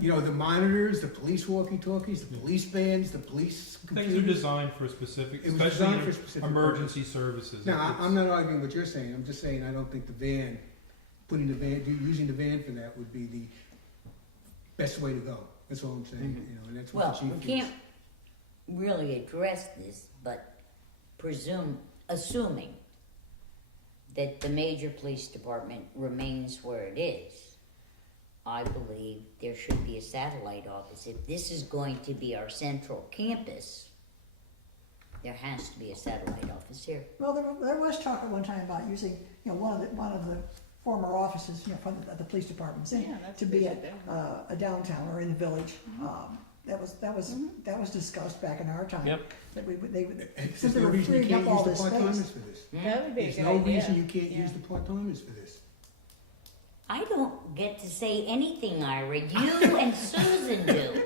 The monitors, the police walkie-talkies, the police bands, the police Things are computers. designed for a specific, It was especially designed for a in specific emergency services. Now, It's- I'm not arguing what you're saying, I'm just saying I don't think the van, using the van for that would be the best way to go. That's all I'm saying, and that's what Well, the chief we thinks. can't really address this, but assuming that the major police department remains where it is, I believe there should be a satellite office. If this is going to be our central campus, there has to be a satellite office here. Well, there was talk at one time about using, one of the former offices, from the police departments, Yeah, that's to what we be should at a downtown or in the village. That was discussed back in our time. Yep. That they would, There's since they no were reason you freeing up can't all use the this part-timers space. for this. That would be a There's good no idea. reason you can't Yeah. use the part-timers for this. I don't get to say anything, Ira. You and Susan do.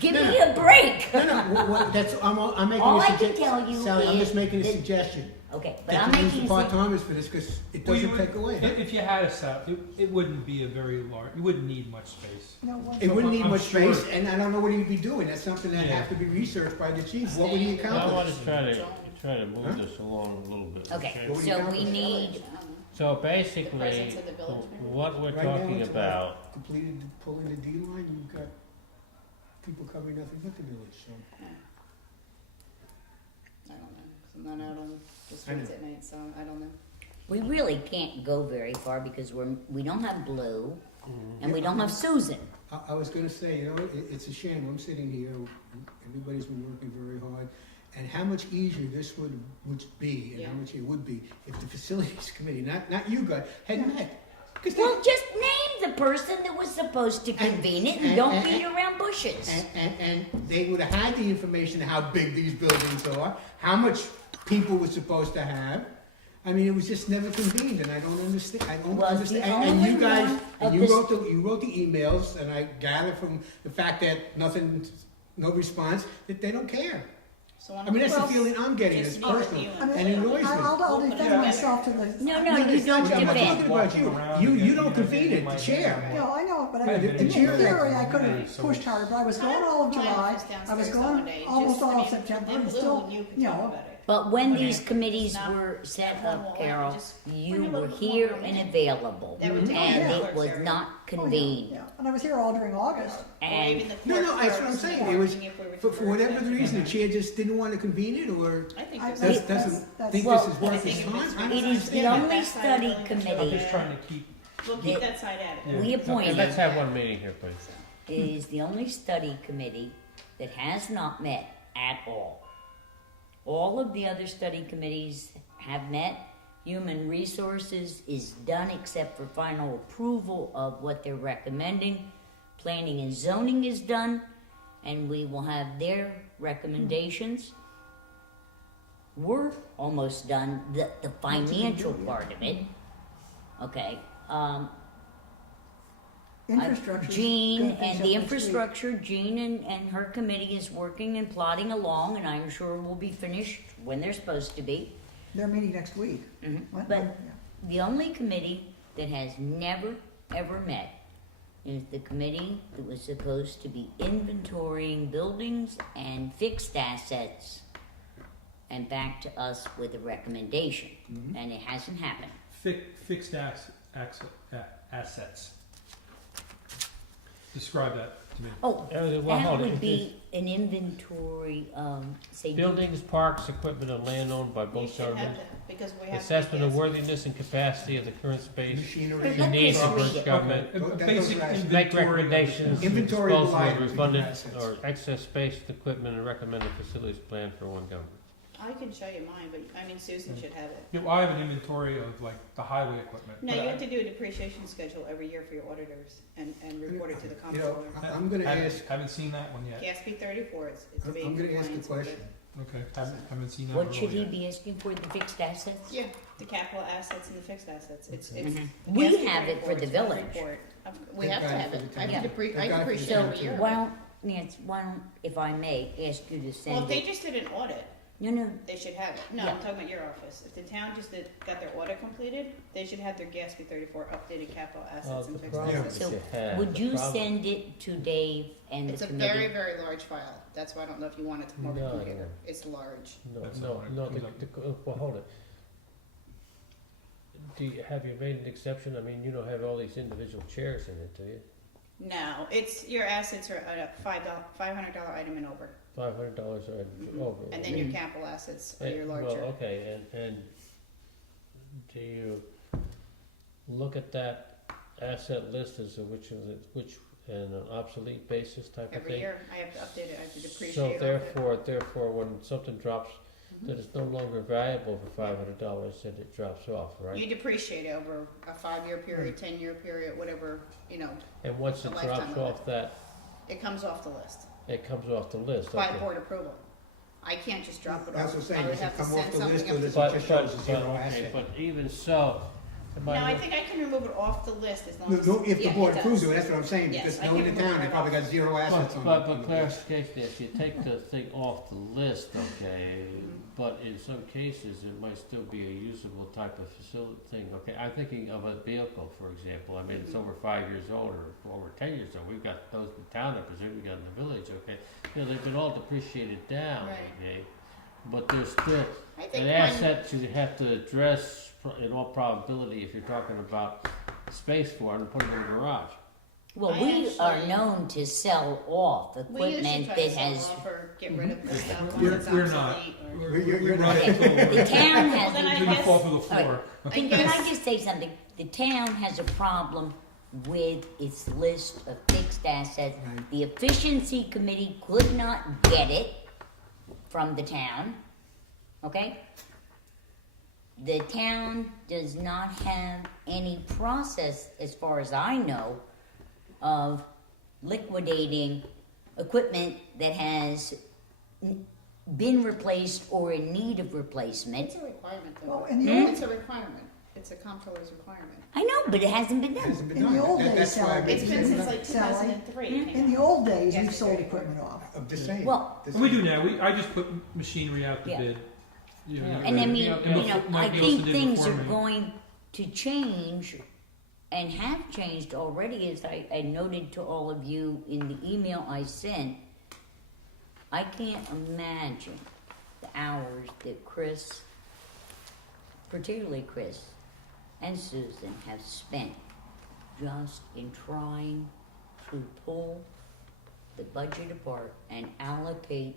Give me a break. I'm making All a I can suggestion. tell you Sally, I'm is just making a that- suggestion. Okay, but That I'm you use the making some. part-timers for this, because it Well, you doesn't would- take away. If you had a set, it wouldn't be a very large, you wouldn't need much space. It wouldn't need I'm much sure. space, and I don't know what he'd be doing. That's something that Yeah. have to be researched by the chief. What would he I want accomplish? to try to move this along a little bit. Okay, What do you so got we with need. So The basically, presence of the village, maybe? what we're Right now, talking it's about, Completed pulling the D line, you've got people covering nothing but the village, so. I don't know, 'cause I'm not out on the streets at night, so I don't know. We really can't go very far because we don't have Blue, and we don't have Susan. I was gonna say, it's a shame, I'm sitting here, everybody's been working very hard, and how much easier this would be, and how Yeah. much it would be if the facilities committee, not you guys, had met. 'Cause they- Well, just name the person that was supposed to convene it, and don't beat around bushes. And they would have had the information of how big these buildings are, how much people were supposed to have. I mean, it was just never convened, and I don't understand. Was the And you only guys, one and of you this- wrote the emails, and I gather from the fact that no response, that they don't care. So I mean, that's the Well, feeling I'm getting, just it's meet with personal, you I mean, and it annoys me. I'll defend Yeah. myself to the. No, No, you it's not don't you. I'm defend. talking about you don't convene it, the chair. I know, but Yeah, in the chair- theory, I could have So pushed it's- harder, but I was gone all of My July, office I was downstairs gone one day, almost just, I all of mean, September, in and Blue, still, you can talk about it. But when Okay. these committees Not- were set not up, one, Carol, just bring you a were little here more and in. available, That would take and care of it the was clerk's not area. convened. Yeah, and I was here all during August. Or And even the No, clerk that's what I'm clerks saying, in the it was, morning if we were for to whatever work the with reason, them. the chair just didn't want to convene it, or I think I- there's doesn't that's- think Well, this is worth I his think if time. it's- I don't it is the understand Yeah, that. only that's study not really- I'm committee just trying to keep, We'll keep that side at it. Yeah. we okay, appointed let's have one meeting here, please. is the only study committee that has not met at all. All of the other study committees have met. Human Resources is done except for final approval of what they're recommending. Planning and Zoning is done, and we will have their recommendations. We're almost done, the financial part of it. Okay, Infrastructure. Jean and the infrastructure, Jean and her committee is working and plodding along, and I'm sure will be finished when they're supposed to be. They're meeting next week. What? But Yeah. the only committee that has never, ever met is the committee that was supposed to be inventorying buildings and fixed assets and back to us with a recommendation, and it hasn't happened. fixed assets. Describe that to me. Oh, Well, that hold it. would be an inventory, say. Buildings, parks, equipment, and land owned by You both should have governments. that, because we have. to Assessment of guess. worthiness and capacity of the current space. Machinery. Let The me needs of read each it. government. A That basic goes back. Make inventory of the recommendations, for Inventory disposal of reliable redundant assets. or excess space, equipment, and recommended facilities plan for one government. I can show you mine, but I mean Susan should have it. Yeah, well, I have an inventory of like the highway equipment. No, but you I have to do a depreciation schedule every year for your auditors and report it to the You know, comptroller. I'm gonna haven't- ask, Haven't seen that one yet. GASB 34, it's a big I'm gonna ask a compliance with question. it. Okay, haven't seen that one What should he yet. be asking for, the fixed assets? Yeah, the capital assets and the fixed assets, it's. Mhm. the We GASB have it for 34, the it's one village. report. We They've have to got it have for it, the I town. can They've got it for the appreciate So it every year. why don't, Nancy, if I may, ask you to Well, send if they it? just did an audit, No, they should have it. No, Yeah. I'm talking about your office. If the town just got their audit completed, they should have their GASB 34 updated capital assets and fixed assets. So, would you send it to Dave and It's the a very, committee? very large file. That's why I don't know if you want it to come over No, the computer. no. It's large. No, That's no, not no, what comes well, hold it. Have you made an exception? I mean, you don't have all these individual chairs in it, do you? No, it's, your assets are a $500 item and over. $500 or over. And then your capital assets are your Well, larger. okay, and do you look at that asset list is which an obsolete basis type of Every thing? year, I have to update it, I have to depreciate So off it. therefore, when something drops, that is no longer valuable for $500, then it drops off, right? You depreciate it over a 5-year period, 10-year period, whatever, And once the it lifetime drops of off that, it comes off the list it comes off the list, by okay. board approval. I can't just drop it off. That's what I'm saying, I would does it have to come off send the something list up or does to- it just show as a zero okay, asset? but even so, am I No, I look- think I can remove it off the list as long No, as. no, if the yeah, board it approves does. it, that's what I'm saying, Yes, because I knowing can the remove town, it they probably got zero assets on But on the list. clarification, if you take the thing off the list, okay, but in some cases, it might still be a usable type of facility thing, okay? I'm thinking of a vehicle, for example, I mean, it's over 5 years old or over 10 years old, we've got those in town, I presume we got in the village, okay? They've been all depreciated down, Right. okay? But there's still I think an when- asset you have to address in all probability if you're talking about space for it and put it in a garage. Well, I we actually- are known to sell off We equipment usually try that to sell has, off or get rid of the stuff We're- once it's we're not. obsolete or. You're not. Okay, the town has, Then I You're gonna guess- fall through the All floor. can I just say something? The town has a problem with its list of fixed assets. Right. The efficiency committee could not get it from the town, okay? The town does not have any process, as far as I know, of liquidating equipment that has been replaced or in need of replacement. It's a requirement though. Well, in the old, It's a requirement. It's a comptroller's requirement. I know, but it hasn't been done. Hasn't been In the done. old That- days, that's why Sally, It's been Isn't since it, like Sally? 2003. it came in the out. old days, Yes, we it's sold very equipment off. I'm just saying. Well, This And we is- do now, I just put machinery out to Yeah. bid. You know, And I mean, and you before- know, I Mike think Nielsen did things before are me. going to change and have changed already, as I noted to all of you in the email I sent. I can't imagine the hours that Chris, particularly Chris and Susan, have spent just in trying to pull the budget apart and allocate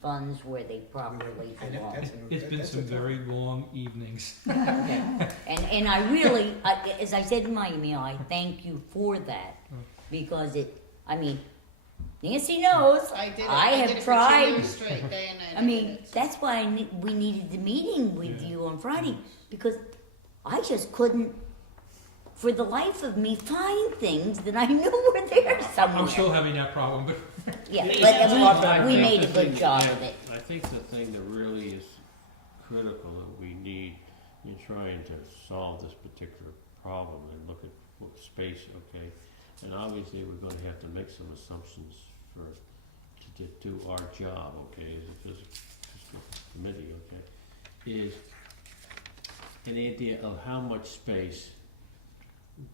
funds where they properly And belong. It's been some very long evenings. And I really, as I said in my email, I thank you for that, because I mean, Nancy knows, I did it. I have did it tried. For 2 years straight, day and night. I did mean, it. that's why we needed the meeting with Yeah. you on Friday, because I just couldn't, for the life of me, find things that I knew were there I'm somewhere. still having that problem, but Yeah, Yeah, but that's I we think made the a good thing- job yeah, of it. I think the thing that really is critical that we need in trying to solve this particular problem and look at what space, okay, and obviously we're gonna have to make some assumptions for, to do our job, okay, as a physical committee, okay, is an idea of how much space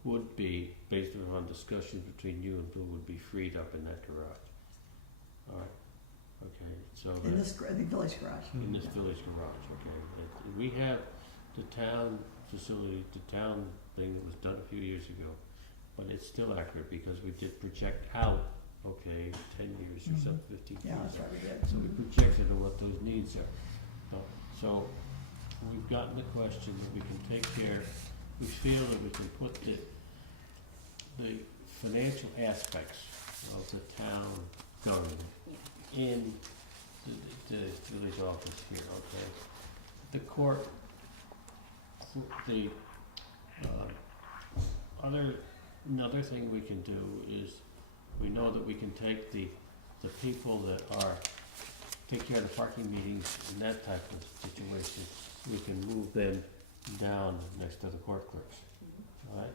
would be, based on discussions between you and Bill, would be freed up in that garage. All right, okay, so In that, the village garage. in this village garage, okay, that we have the town facility, the town thing that was done a few years ago, but it's still accurate because we did project out, okay, 10 years or so, 15 Yeah, years. that's right, we did. So we projected on what those needs are. So we've gotten the question that we can take care, we feel that we can put the financial aspects of the town government in the village office here, okay? The court, the, another thing we can do is, we know that we can take the people that take care of the parking meetings and that type of situation, we can move them down next to the court clerks. All right,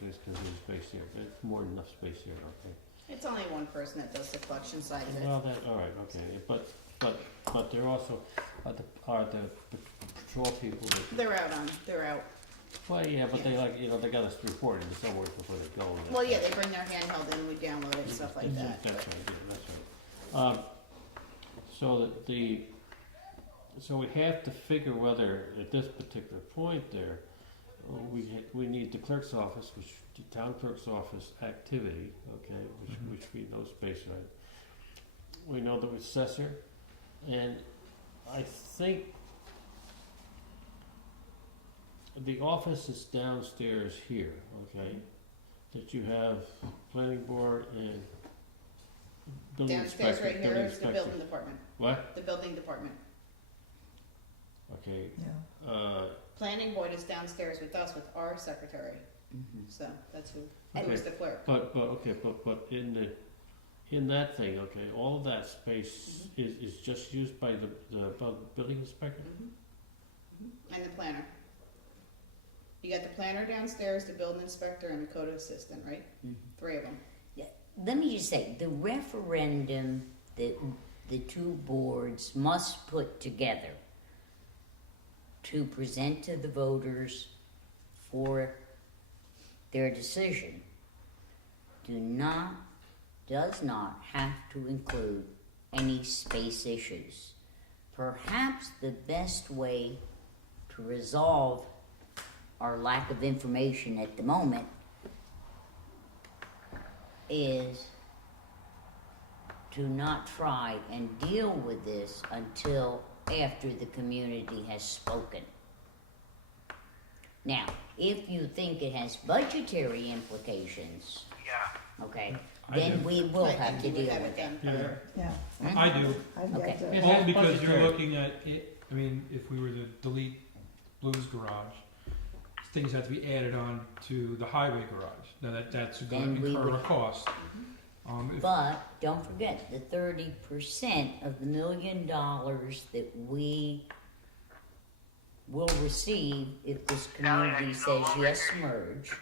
there's gonna be space here, there's more than enough space here, okay? It's only one person that does the collection side of it. Well, all right, okay, but there also are the patrol people that, They're out. well, yeah, but they they got us reported to somewhere before they go. and Well, that's- yeah, they bring their handheld in, we download it, stuff like that. That's right, yeah, that's right. So we have to figure whether, at this particular point there, we need the clerk's office, the town clerk's office activity, okay, which we know space, right? We know the assessor, and I think the office is downstairs here, okay? That you have planning board and building Downstairs inspector. right here building is the inspector. building department, What? the building department. Okay, Yeah. Planning board is downstairs with us, with our secretary, Mhm. so that's who Okay. is the clerk. but in that thing, okay, all of that space is just used by the building inspector? And the planner. You got the planner downstairs, the building inspector, and the code assistant, right? Mhm. 3 of them. Let me just say, the referendum that the two boards must put together to present to the voters for their decision does not have to include any space issues. Perhaps the best way to resolve our lack of information at the moment is to not try and deal with this until after the community has spoken. Now, if you think it has budgetary implications, Yeah. okay, I then do. we will I have think to you would deal have with it it. done Yeah. for- Yeah, I do. I've Okay. got to. It Only has because budgetary. you're looking at it, I mean, if we were to delete Blue's garage, things have to be added on to the highway garage. Now that's going Then to we incur would- a cost. If- But don't forget the 30% of the $1 million that we will receive if this community says yes merge,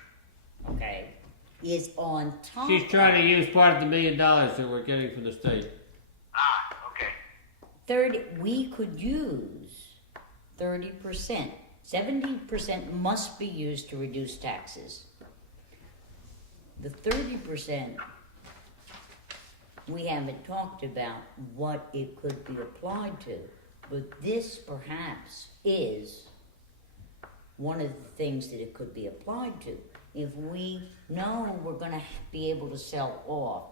okay, is on top. She's trying to of use part of the $1 million that we're getting from the state. Okay. 30. We could use 30%. 70% must be used to reduce taxes. The 30%. We haven't talked about what it could be applied to, but this perhaps is one of the things that it could be applied to. If we know we're going to be able to sell off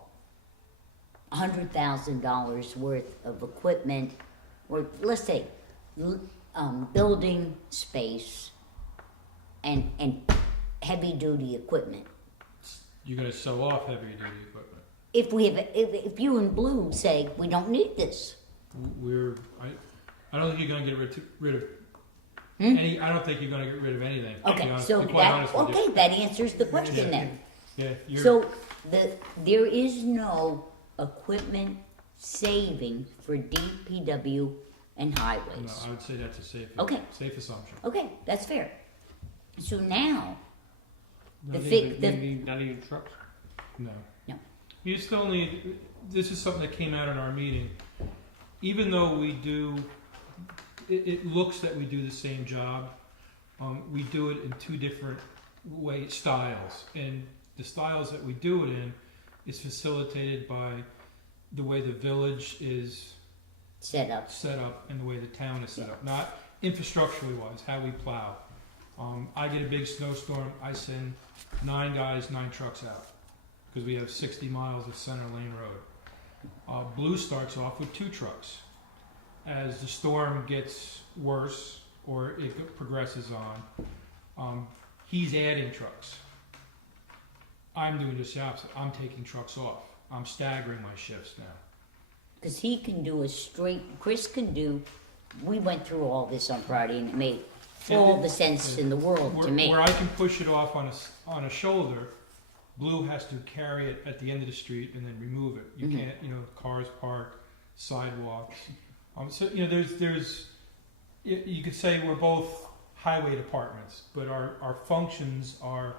$100,000 worth of equipment, or let's say building space and heavy duty equipment. You're going to sell off heavy duty equipment. If we have, if you and Blue say we don't need this, I don't think you're going to get rid of Hmm? any. I don't think you're going to get rid of anything. to be okay. honest- So to be quite that honest with you. that answers the question Yeah. then. Yeah, you're, So there is no equipment saving for DPW and no, highways. I would say that's a safe assumption. Okay, that's fair. So now, Not The even, fig- not even trucks? No. No. You still need. This is something that came out in our meeting. Even though we do, it looks that we do the same job. We do it in two different styles, and the styles that we do it in is facilitated by the way the village is set up. and the way the town is set up. Not infrastructurally wise, how we plow. I get a big snowstorm, I send 9 guys, 9 trucks out because we have 60 miles of center lane road. Blue starts off with 2 trucks. As the storm gets worse or it progresses on, he's adding trucks. I'm doing just the opposite. I'm taking trucks off. I'm staggering my shifts now. Because he can do a straight, Chris can do, we went through all this on Friday and it made all the sense in the world to me. Where I can push it off on a shoulder, Blue has to carry it at the end of the street and then remove it. You can't, cars parked, sidewalks. So there's you could say we're both highway departments, but our functions are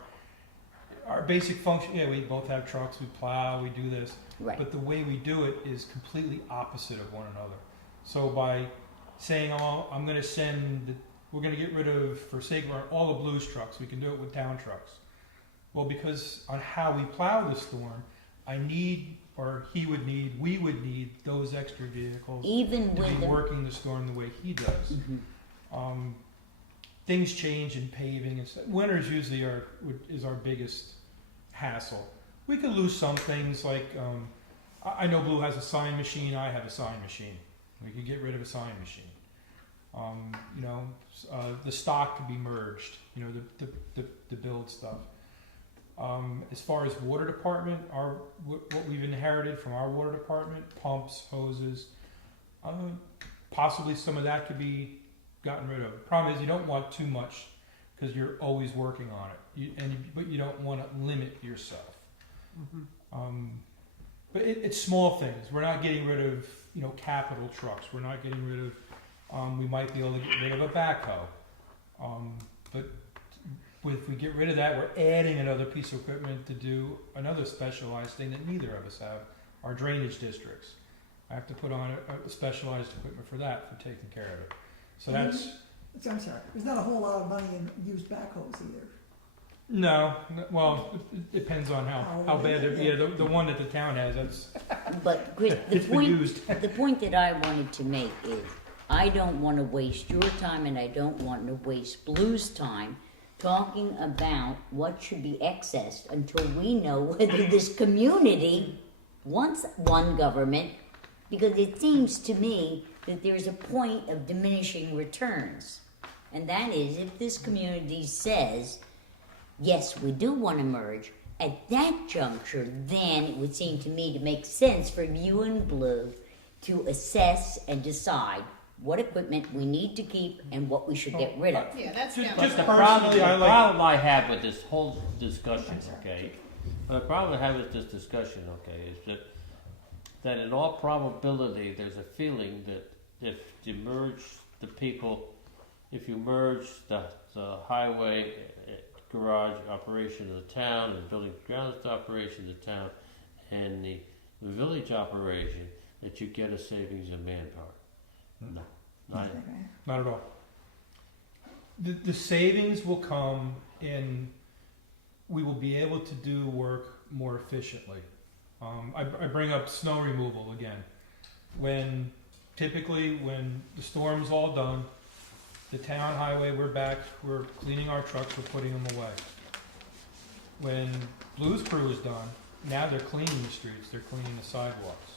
our basic function. Yeah, we both have trucks, we plow, we do this, Right. but the way we do it is completely opposite of one another. So by saying, "Oh, I'm going to we're going to get rid of, for sake of all the Blues trucks. We can do it with town trucks." Well, because on how we plow the storm, we would need those extra vehicles Even to with be working the storm the way he does. Things change in paving and stuff. Winters usually is our biggest hassle. We could lose some things like I know Blue has a sign machine. I have a sign machine. We could get rid of a sign machine. The stock could be merged, the build stuff. As far as water department, what we've inherited from our water department, pumps, hoses, possibly some of that could be gotten rid of. The problem is you don't want too much because you're always working on it, but you don't want to limit yourself. But it's small things. We're not getting rid of capital trucks. We're not getting rid of. We might be able to get rid of a backhoe, but if we get rid of that, we're adding another piece of equipment to do another specialized thing that neither of us have. Our drainage districts. I have to put on a specialized equipment for that, for taking care of it. So that's. I'm sorry, there's not a whole lot of money in used backhoes either. No, well, it depends on how bad they're. Yeah, the one that the town has, that's. But Chris, It's been used. the point that I wanted to make is, I don't want to waste your time and I don't want to waste Blue's time talking about what should be accessed until we know whether this community wants one government, because it seems to me that there's a point of diminishing returns. And that is, if this community says, yes, we do want to merge, at that juncture, then it would seem to me to make sense for you and Blue to assess and decide what equipment we need to keep and what we should get rid of. Yeah, that's Just- down But just the personally, problem I have with this whole discussion, okay, the problem I have with this discussion, okay, is that in all probability, there's a feeling that if you merge the people, if you merge the highway garage operation of the town, and building grounds operation of the town, and the village operation, that you get a savings in manpower. No, Not at all. The savings will come in. We will be able to do work more efficiently. I bring up snow removal again. Typically when the storm's all done, the town highway, we're back, we're cleaning our trucks, we're putting them away. When Blue's crew is done, now they're cleaning the streets, they're cleaning the sidewalks.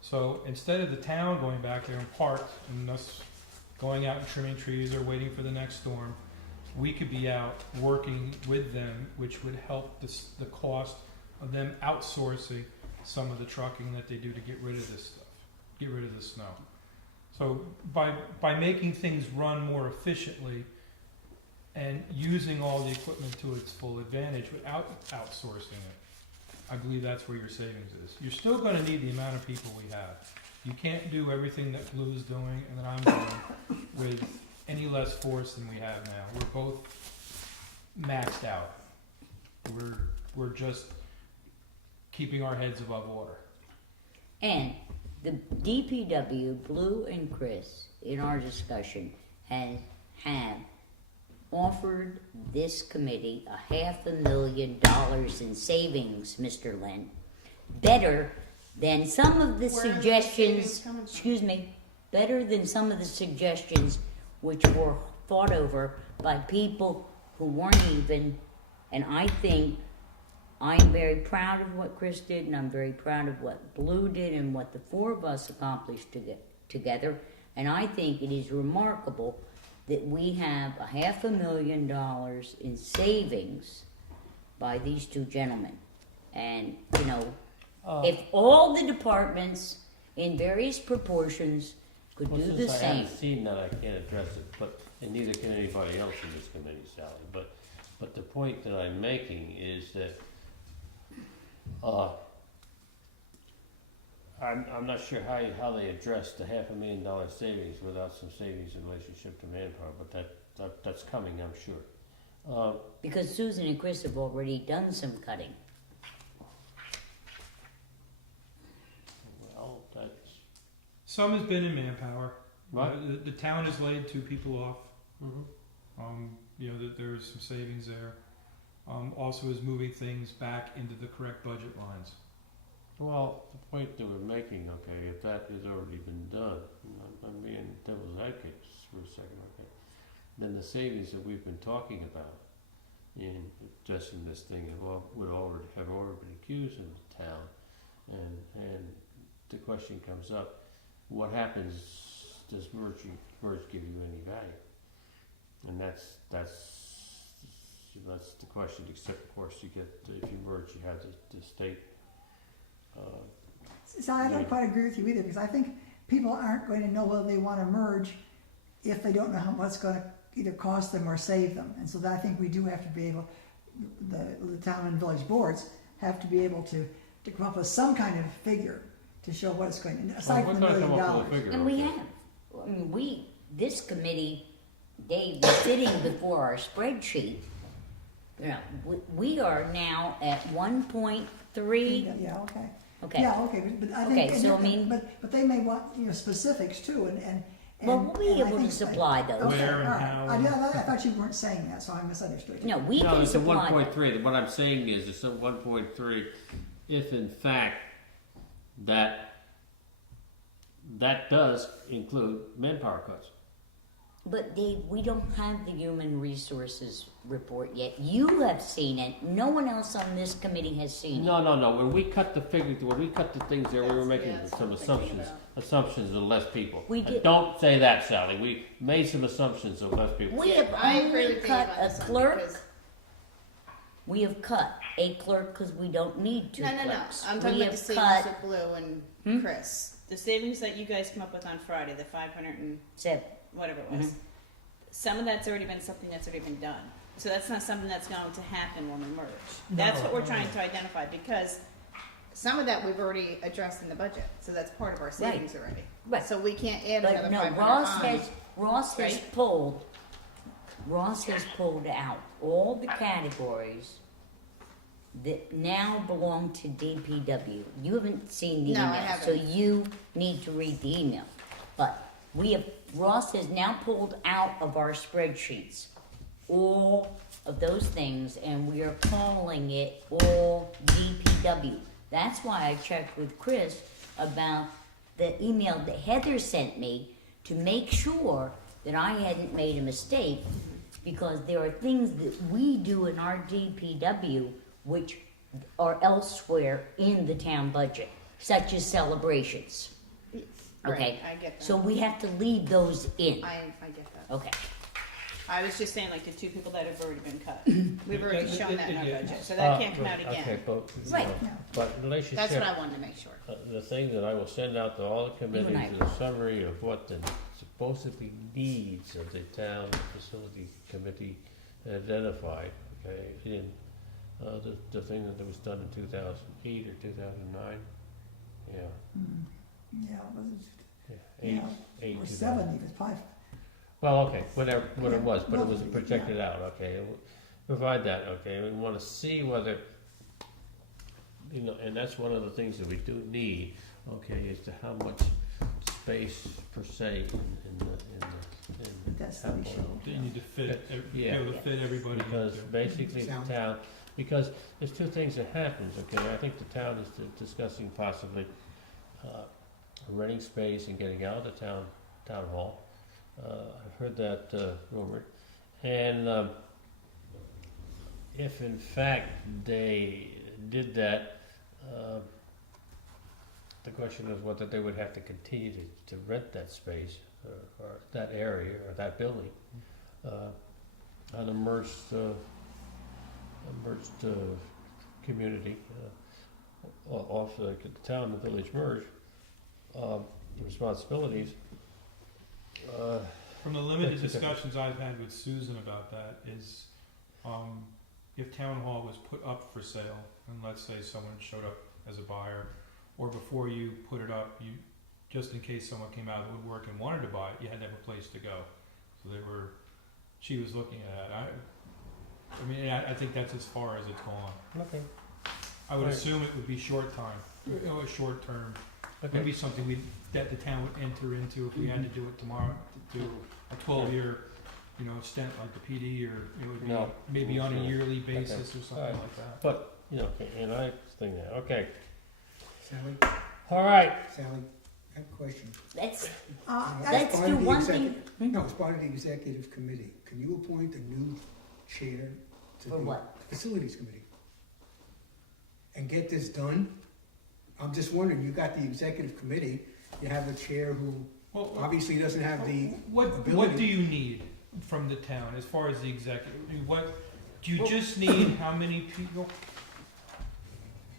So instead of the town going back there and parked and us going out and trimming trees or waiting for the next storm, we could be out working with them, which would help the cost of them outsourcing some of the trucking that they do to get rid of this stuff, get rid of the snow. So by making things run more efficiently and using all the equipment to its full advantage without outsourcing it, I believe that's where your savings is. You're still going to need the amount of people we have. You can't do everything that Blue is doing and that I'm doing with any less force than we have now. We're both maxed out. We're just keeping our heads above water. And the DPW, Blue and Chris, in our discussion, have offered this committee $500,000 in savings, Mr. Lynn. Better than some of the Where are those savings suggestions, coming from? excuse me, better than some of the suggestions which were fought over by people who weren't even, and I think I'm very proud of what Chris did, and I'm very proud of what Blue did, and what the four of us accomplished together. And I think it is remarkable that we have $500,000 in savings by these two gentlemen. And, if all the departments in various proportions could Well, do since the I same. haven't seen that, I can't address it, and neither can anybody else in this committee, Sally. But the point that I'm making is that I'm not sure how they address the $500,000 savings without some savings in relationship to manpower, but that's coming, I'm sure. Because Susan and Chris have already done some cutting. Well, that's Some has been in manpower. right. The town has laid 2 people off. Mm-hmm. There's some savings there. Also is moving things back into the correct budget lines. Well, the point that we're making, okay, if that has already been done, I'm being devil's advocate for a second, okay, then the savings that we've been talking about in addressing this thing have already been accused in the town, and the question comes up: what happens does merge give you any value? And that's the question. Except of course you get if you merge, you have the state. So I don't quite agree with you either, because I think people aren't going to know whether they want to merge if they don't know what's going to either cost them or save them. And so that I think we do have to be able, the town and village boards have to be able to come up with some kind of figure to show what it's going to, aside from the $1 million. And we have. I mean, this committee, Dave, was sitting before our spreadsheet. You know, we are now at 1.3. Yeah, okay. Okay. Yeah, okay, but I think, Okay, so I mean- but they may want, specifics too, and. Well, we'll be and I able to think- supply those. Okay, Where and all right. how I thought you weren't saying that, so I misunderstood you. No, we No, can it's a supply them. 1.3. What I'm saying is, it's a 1.3. If in fact that does include manpower cuts. But Dave, we don't have the human resources report yet. You have seen it. No one else on this committee has seen it. No. When we cut the figure, when we cut the things there, we were making That's some what I'm thinking assumptions. about. Assumptions of less people. We did. Don't say that, Sally. We made some assumptions of less people. We Yeah, have I agree only with Dave cut on a this one clerk. because- We have cut a clerk because we don't need two No. clerks. I'm talking We about the have savings cut with Blue and Chris. The savings that you guys come up with on Friday, the 500 and whatever it was. Some of that's already been something that's already been done. So that's not something that's going to happen when we merge. That's what we're trying to identify, because some of that we've already addressed in the budget. So that's part of our savings already. Right. So we can't add But another no, 500 Ross has right? pulled out all the categories that now belong to DPW. You haven't seen the No, I email, haven't. so you need to read the email. But Ross has now pulled out of our spreadsheets all of those things, and we are calling it all DPW. That's why I checked with Chris about the email that Heather sent me to make sure that I hadn't made a mistake, because there are things that we do in our DPW which are elsewhere in the town budget, such as celebrations. Okay, Right, I get that. so we have to leave those in. I get that. Okay, I was just saying, like, the two people that have already been cut. We've already shown that in our budget, so that can't come out Okay, again. Right. but relationship. That's what I wanted to make sure. The thing that I will send out to all the committees I is a summary of what the supposedly needs of the town facility committee identified, okay, in the thing that was done in 2008 or 2009. Yeah. Yeah, was Yeah, it, eight, or 2000. 7 even, 5. Well, okay, whatever, what it Yeah, was, but it was roughly, projected out, okay, provide that, okay, we wanna see whether, and that's one of the things that we do need, okay, is to how much space per se in the That's the town issue. hall. You need to fit, be Yeah. able to fit everybody Because into. basically the Sound. town, because there's two things that happens, okay, I think the town is discussing possibly, renting space and getting out of the town hall. I've heard that rumored, and if in fact they did that, the question is whether they would have to continue to rent that space or that area or that building an immersed community off the town and village merge responsibilities. From the limited That's okay. discussions I've had with Susan about that is, if town hall was put up for sale, and let's say someone showed up as a buyer, or before you put it up, you, just in case someone came out of the woodwork and wanted to buy it, you had to have a place to go. So she was looking at it. I mean, I think that's as far as it's gone. Okay. I would Right. assume it would be short time, a short term. Okay. Maybe something that the town would enter into if we had to do it tomorrow, to do a 12-year, stint like the PD, or it would be No. maybe on a Okay. yearly basis or something Alright. like that. But, okay, and I think that, okay. Sally, All right. Sally, I have a question. let's As part do of the one thing. executive- No, as part of the executive committee, can you appoint a new chair to For the what? facilities committee? And get this done? I'm just wondering, you got the executive committee, you have a chair who Well, obviously doesn't have the what ability. do you need from the town as far as the executive? What do you just need? How many people?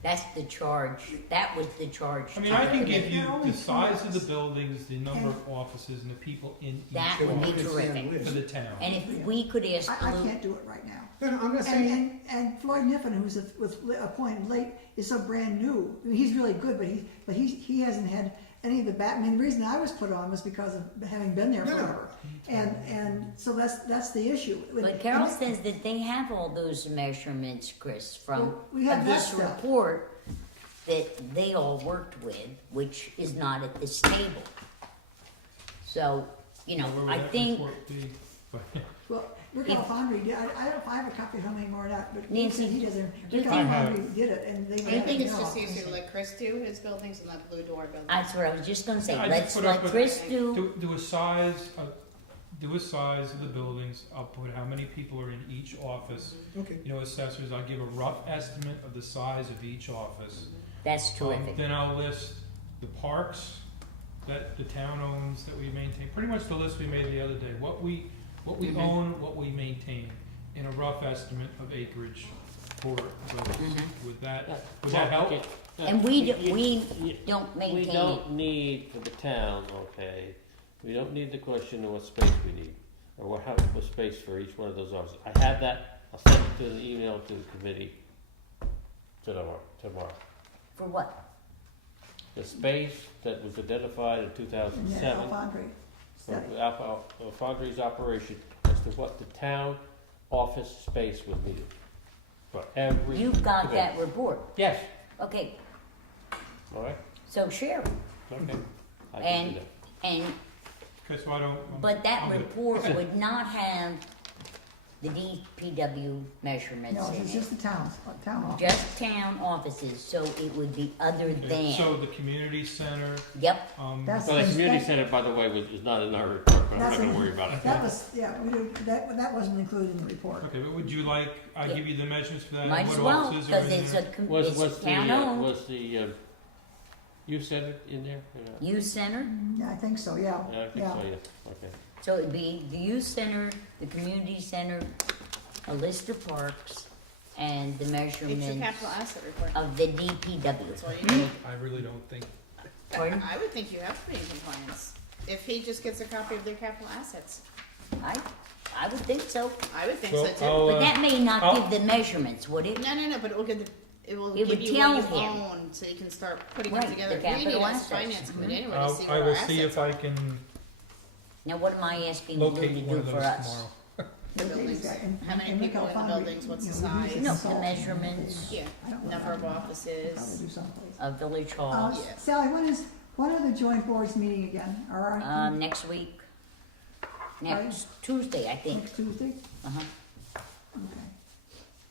That's the charge. That was the charge. I mean, to I the can give committee. you There are only the three size of of the us. buildings, the number of offices, and the people in That each would be office terrific. for the town. And if we could ask I Blue, can't do it right now. No, I'm not And, saying, and Floyd Niffen, who's was appointed late, is so brand new. I mean, he's really good, but he hasn't had any of the back. I mean, the reason I was put on was because of having been there No, no. forever, and so that's the issue. but Carol says that they have all those measurements, Chris, from Well, we have this that stuff. report that they all worked with, which is not at this table. So, you know, Where would I that think report be? Well, Rick If- Alfondri did. I don't know if I have a copy of how many more or not, but Nancy, he doesn't. do you Rick think- Alfondri did it, and they. I think it's no. just easier to let Chris do his buildings and let Blue do our buildings. that's what I was just gonna say. I Let's just put up let with- Chris do. Do a size. Do a size of the buildings. I'll put how many people are in each office. okay, You know, assessors. I'll give a rough estimate of the size of each office. That's terrific. Then I'll list the parks that the town owns that we maintain. Pretty much the list we made the other day. What we Mhm. own, what we maintain, in a rough estimate of acreage for those. Mhm. Would that Yeah. help? Okay. Yeah. And we You- don't maintain We it. don't need, for the town, okay, we don't need the question of what space we need, or what space for each one of those offices. I have that, I'll send it to an email to the committee tomorrow. For what? The space that was identified in two thousand And then seven Alfondri for study. Foundry's operation as to what the town office space was needed for every. You've got committee. that report. Yes, Okay, all right, so share it. okay. I can And, do that. and, Okay, so I don't. but that I'll do it. report would not have the DPW measurements No, in it's it. just the town office. Just town offices, so it would be other Okay, so than. the community center, Yep, That's Well, the community that- center, by the way, is not in our report, but I'm not That's gonna a- worry about it. That was, yeah, we do, that wasn't included in the report. okay, but would you like, I give you the measurements for that? might and as what well, offices are because in it's there? it's town owned. Was the, you said it in there? Yeah. Youth center, Yeah, I think so, yeah. Yeah, I think so, yeah, okay. so it'd be the youth center, the community center, a list of parks, and the It's your measurements capital asset report. of the DPW. That's all you need. I really don't think, Pardon? I would think you have to be in compliance. If he just gets a copy of their capital assets, I would think so, I would think Well, so too. I'll, but that may not I'll- give the measurements, would it? No, but it will give it will It give would you tell what you him. own, so you can start putting Right, them together. the We need capital a assets. finance committee anyway to I'll, see I where our will see assets if I can Now, what am I asking Blue to locate one do of for those us? tomorrow. the buildings. How many And Rick people in the Alfondri, buildings? What's the you know, we size? use No, it. the measurements Yeah, I don't know. number of Probably offices. do someplace. of Village Hall, Yeah. Sally, when are the joint boards meeting again? next week, next Tuesday, I think. Next Tuesday? Uh-huh. Okay.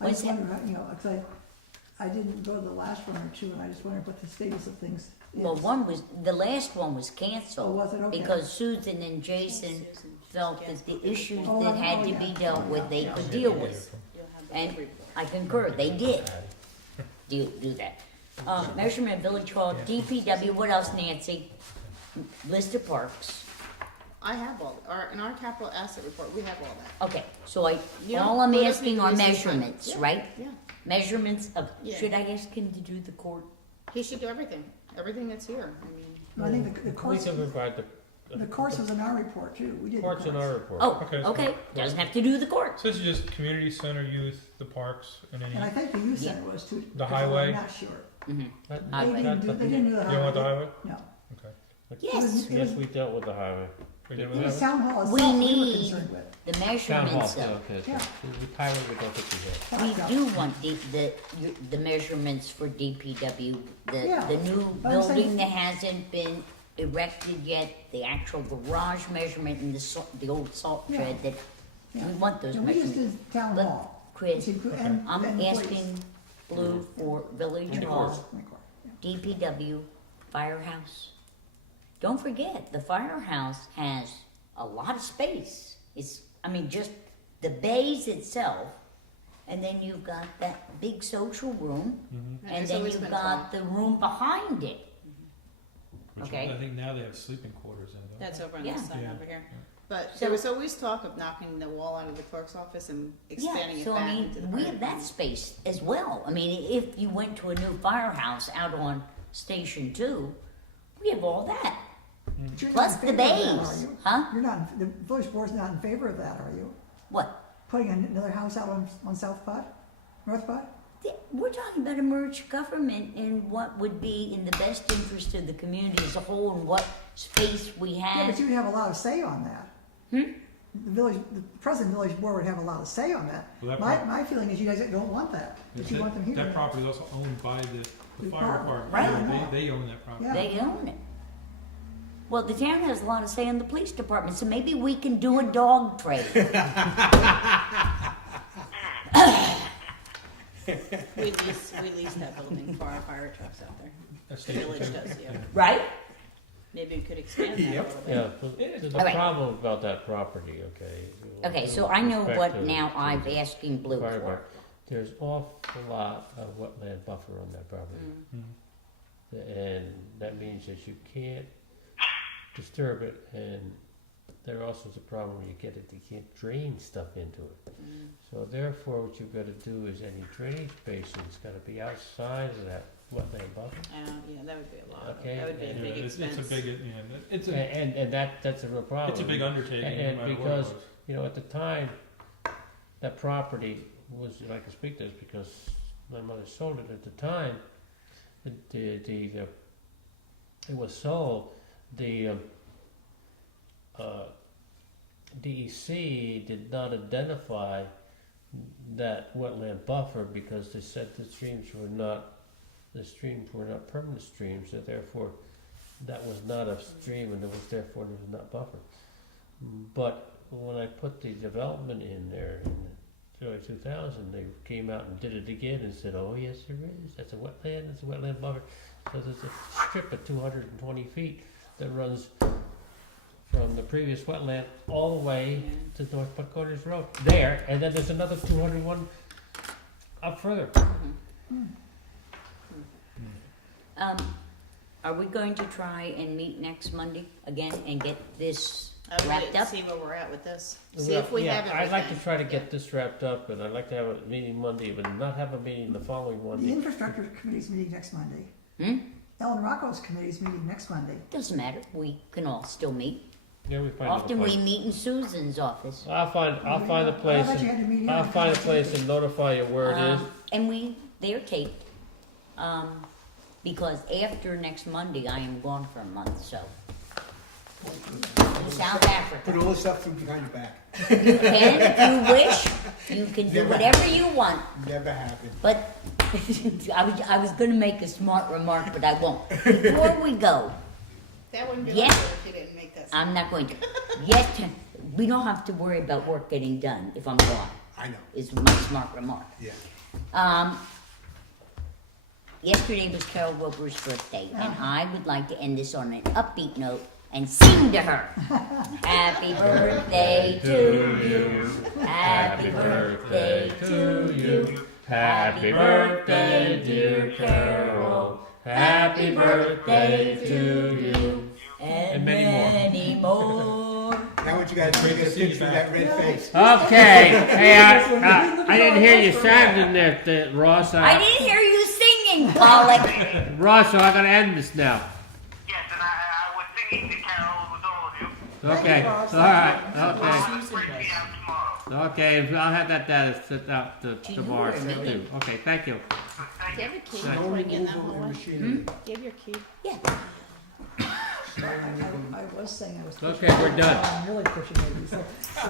I When's just that? wondered, you know, because I didn't go to the last one or two, and I just wondered what the status of things is. Well, the last one was canceled. Oh, was it? Okay. Because Susan and Jason felt that the issues Oh, that had oh, to yeah. be dealt with, they could deal with. You'll have the And whole report. I concur, they did do that. Measurement of Village Hall, DPW, what else, Nancy? List of parks. I have in our capital asset report, we have all that. Okay, so You all don't- I'm let us asking make are the research on it. measurements, Yeah, right? Yeah, Measurements of, Yeah. should I ask him to do the court? he should do everything that's here. I mean, I think the We course, can provide the course was in our report too, we did the parts in our course. report. Oh, Okay. okay, doesn't have to do the court. So this is just community center, youth, the parks, and any, And I think the youth center was too. The highway? I'm not sure. Mhm. That- I- They didn't do the you don't want the highway. highway? No. Okay. Yes, Yes, we dealt with the highway. We did It with was that? town hall We itself we were need- concerned with. the Town hall, measurements yeah, of, okay. Yeah. With highway, we don't think we have. we do want the measurements for DPW, Yeah, the new but I'm saying- building that hasn't been erected yet, the actual garage measurement and the old salt Yeah. shed, that, Yeah. we want those And we just measurements. did town But, hall. Chris, which inclu- and- I'm and police. asking Blue for Village And the Hall, courts. And the court, yeah. DPW, firehouse. Don't forget, the firehouse has a lot of space. Just the bays itself, and then you've got that big social room, Mhm. and it's then always you've been got tall. the room behind it. Which Okay. I think now they have sleeping quarters in them. That's over on Yeah. this side Yeah. over here. But So- there was always talk of knocking the wall out of the clerk's office and expanding Yeah, it so back I into the mean, we fire have that department. space as well. I mean, if you went to a new firehouse out on Station 2, we have all that. But you're not Plus in the favor of that, bays, are you? huh? You're not, the village board's not in favor of that, are you? What? Putting another house out on South Pod, North Pod? We're talking about a merged government and what would be in the best interest of the community as a whole and what space we Yeah, have. but you'd have a lot of say on that. The president village board would have a lot of say on that. Well, that My feeling is you guys don't want that, but you want them here. That property is also owned by the fire department. Right. They own that property. Yeah. They own it. Well, the town has a lot of say in the police department, so maybe we can do a dog trade. We lease that building for our fire trucks out there. That's The Station village Two. does, yeah. Right? Maybe we could expand that a Yep. little bit. Yeah, but there's a All right. problem about that property, okay? Okay, so With I know respect what to- now to I'm the asking Blue fire for. department. There's awful lot of wetland buffer on that property. And that means that you can't disturb it, and there also is a problem when you get it, you can't drain stuff into it. So therefore, what you've gotta do is any drainage basin's gotta be outside of that wetland buffer. Yeah, that would be a lot. Okay, That would be a Yeah, big it's expense. a big, it's a, And that's a real problem. it's a big undertaking, And no matter what it because- was. You know, at the time, that property was, and I can speak to this because my mother sold it at the time, it was sold, the DEC did not identify that wetland buffer because they said the streams were not permanent streams, so therefore that was not a stream and therefore it was not buffered. But when I put the development in there in the early 2000, they came out and did it again and said, oh yes there is, that's a wetland buffer. So there's a strip of 220 feet that runs from the previous wetland all the way to North Buck Corners Road there, and then there's another 201 up further. Are we going to try and meet next Monday again and get this I would wrapped up? see where we're at with this. See if we have everything. I'd like to try to get this wrapped up, and I'd like to have a meeting Monday, but not have a meeting the following The Monday. infrastructure committee's meeting next Monday. Ellen Rocco's committee's meeting next Monday. Doesn't matter, we can all still meet. Yeah, we find Often a we place. meet in Susan's office. I'll find a place. I thought you had to meet here. I'll find a place and notify you where it is. And they're taped, because after next Monday, I am gone for a month, so. To South Put Africa. all this stuff through behind your back. You can, if you wish, you can do Never whatever you want, Never happened. but I was gonna make a smart remark, but I won't. Before we go, That wouldn't be Yeah. like it if you didn't make that. I'm not going to, yes, we don't have to worry about work getting done if I'm gone, I know, is my smart remark. yeah. Yesterday was Carol Roper's birthday, and I would like to end this on an upbeat note and sing to her. Happy birthday to you. Happy birthday to you. Happy birthday, dear Carol. Happy birthday to you. And many more. many more. Now what you gotta take a picture of that red face. Okay. Hey, I didn't hear you sounding there, Ross. I didn't hear you singing, Pollock. Ross, so I gotta end this now. Yes, and I was singing to Carol with all of you. Okay. Ross. All right. Great to be out tomorrow. Okay. Okay. I'll have that data sent out you tomorrow or me? too. Okay. Thank you. Thank Do you you. have a key Right. before we get in that Mobile hallway? machinery. Do you have your key? Yeah. I was saying I was pushing. Okay, we're done. I'm really pushing maybe, so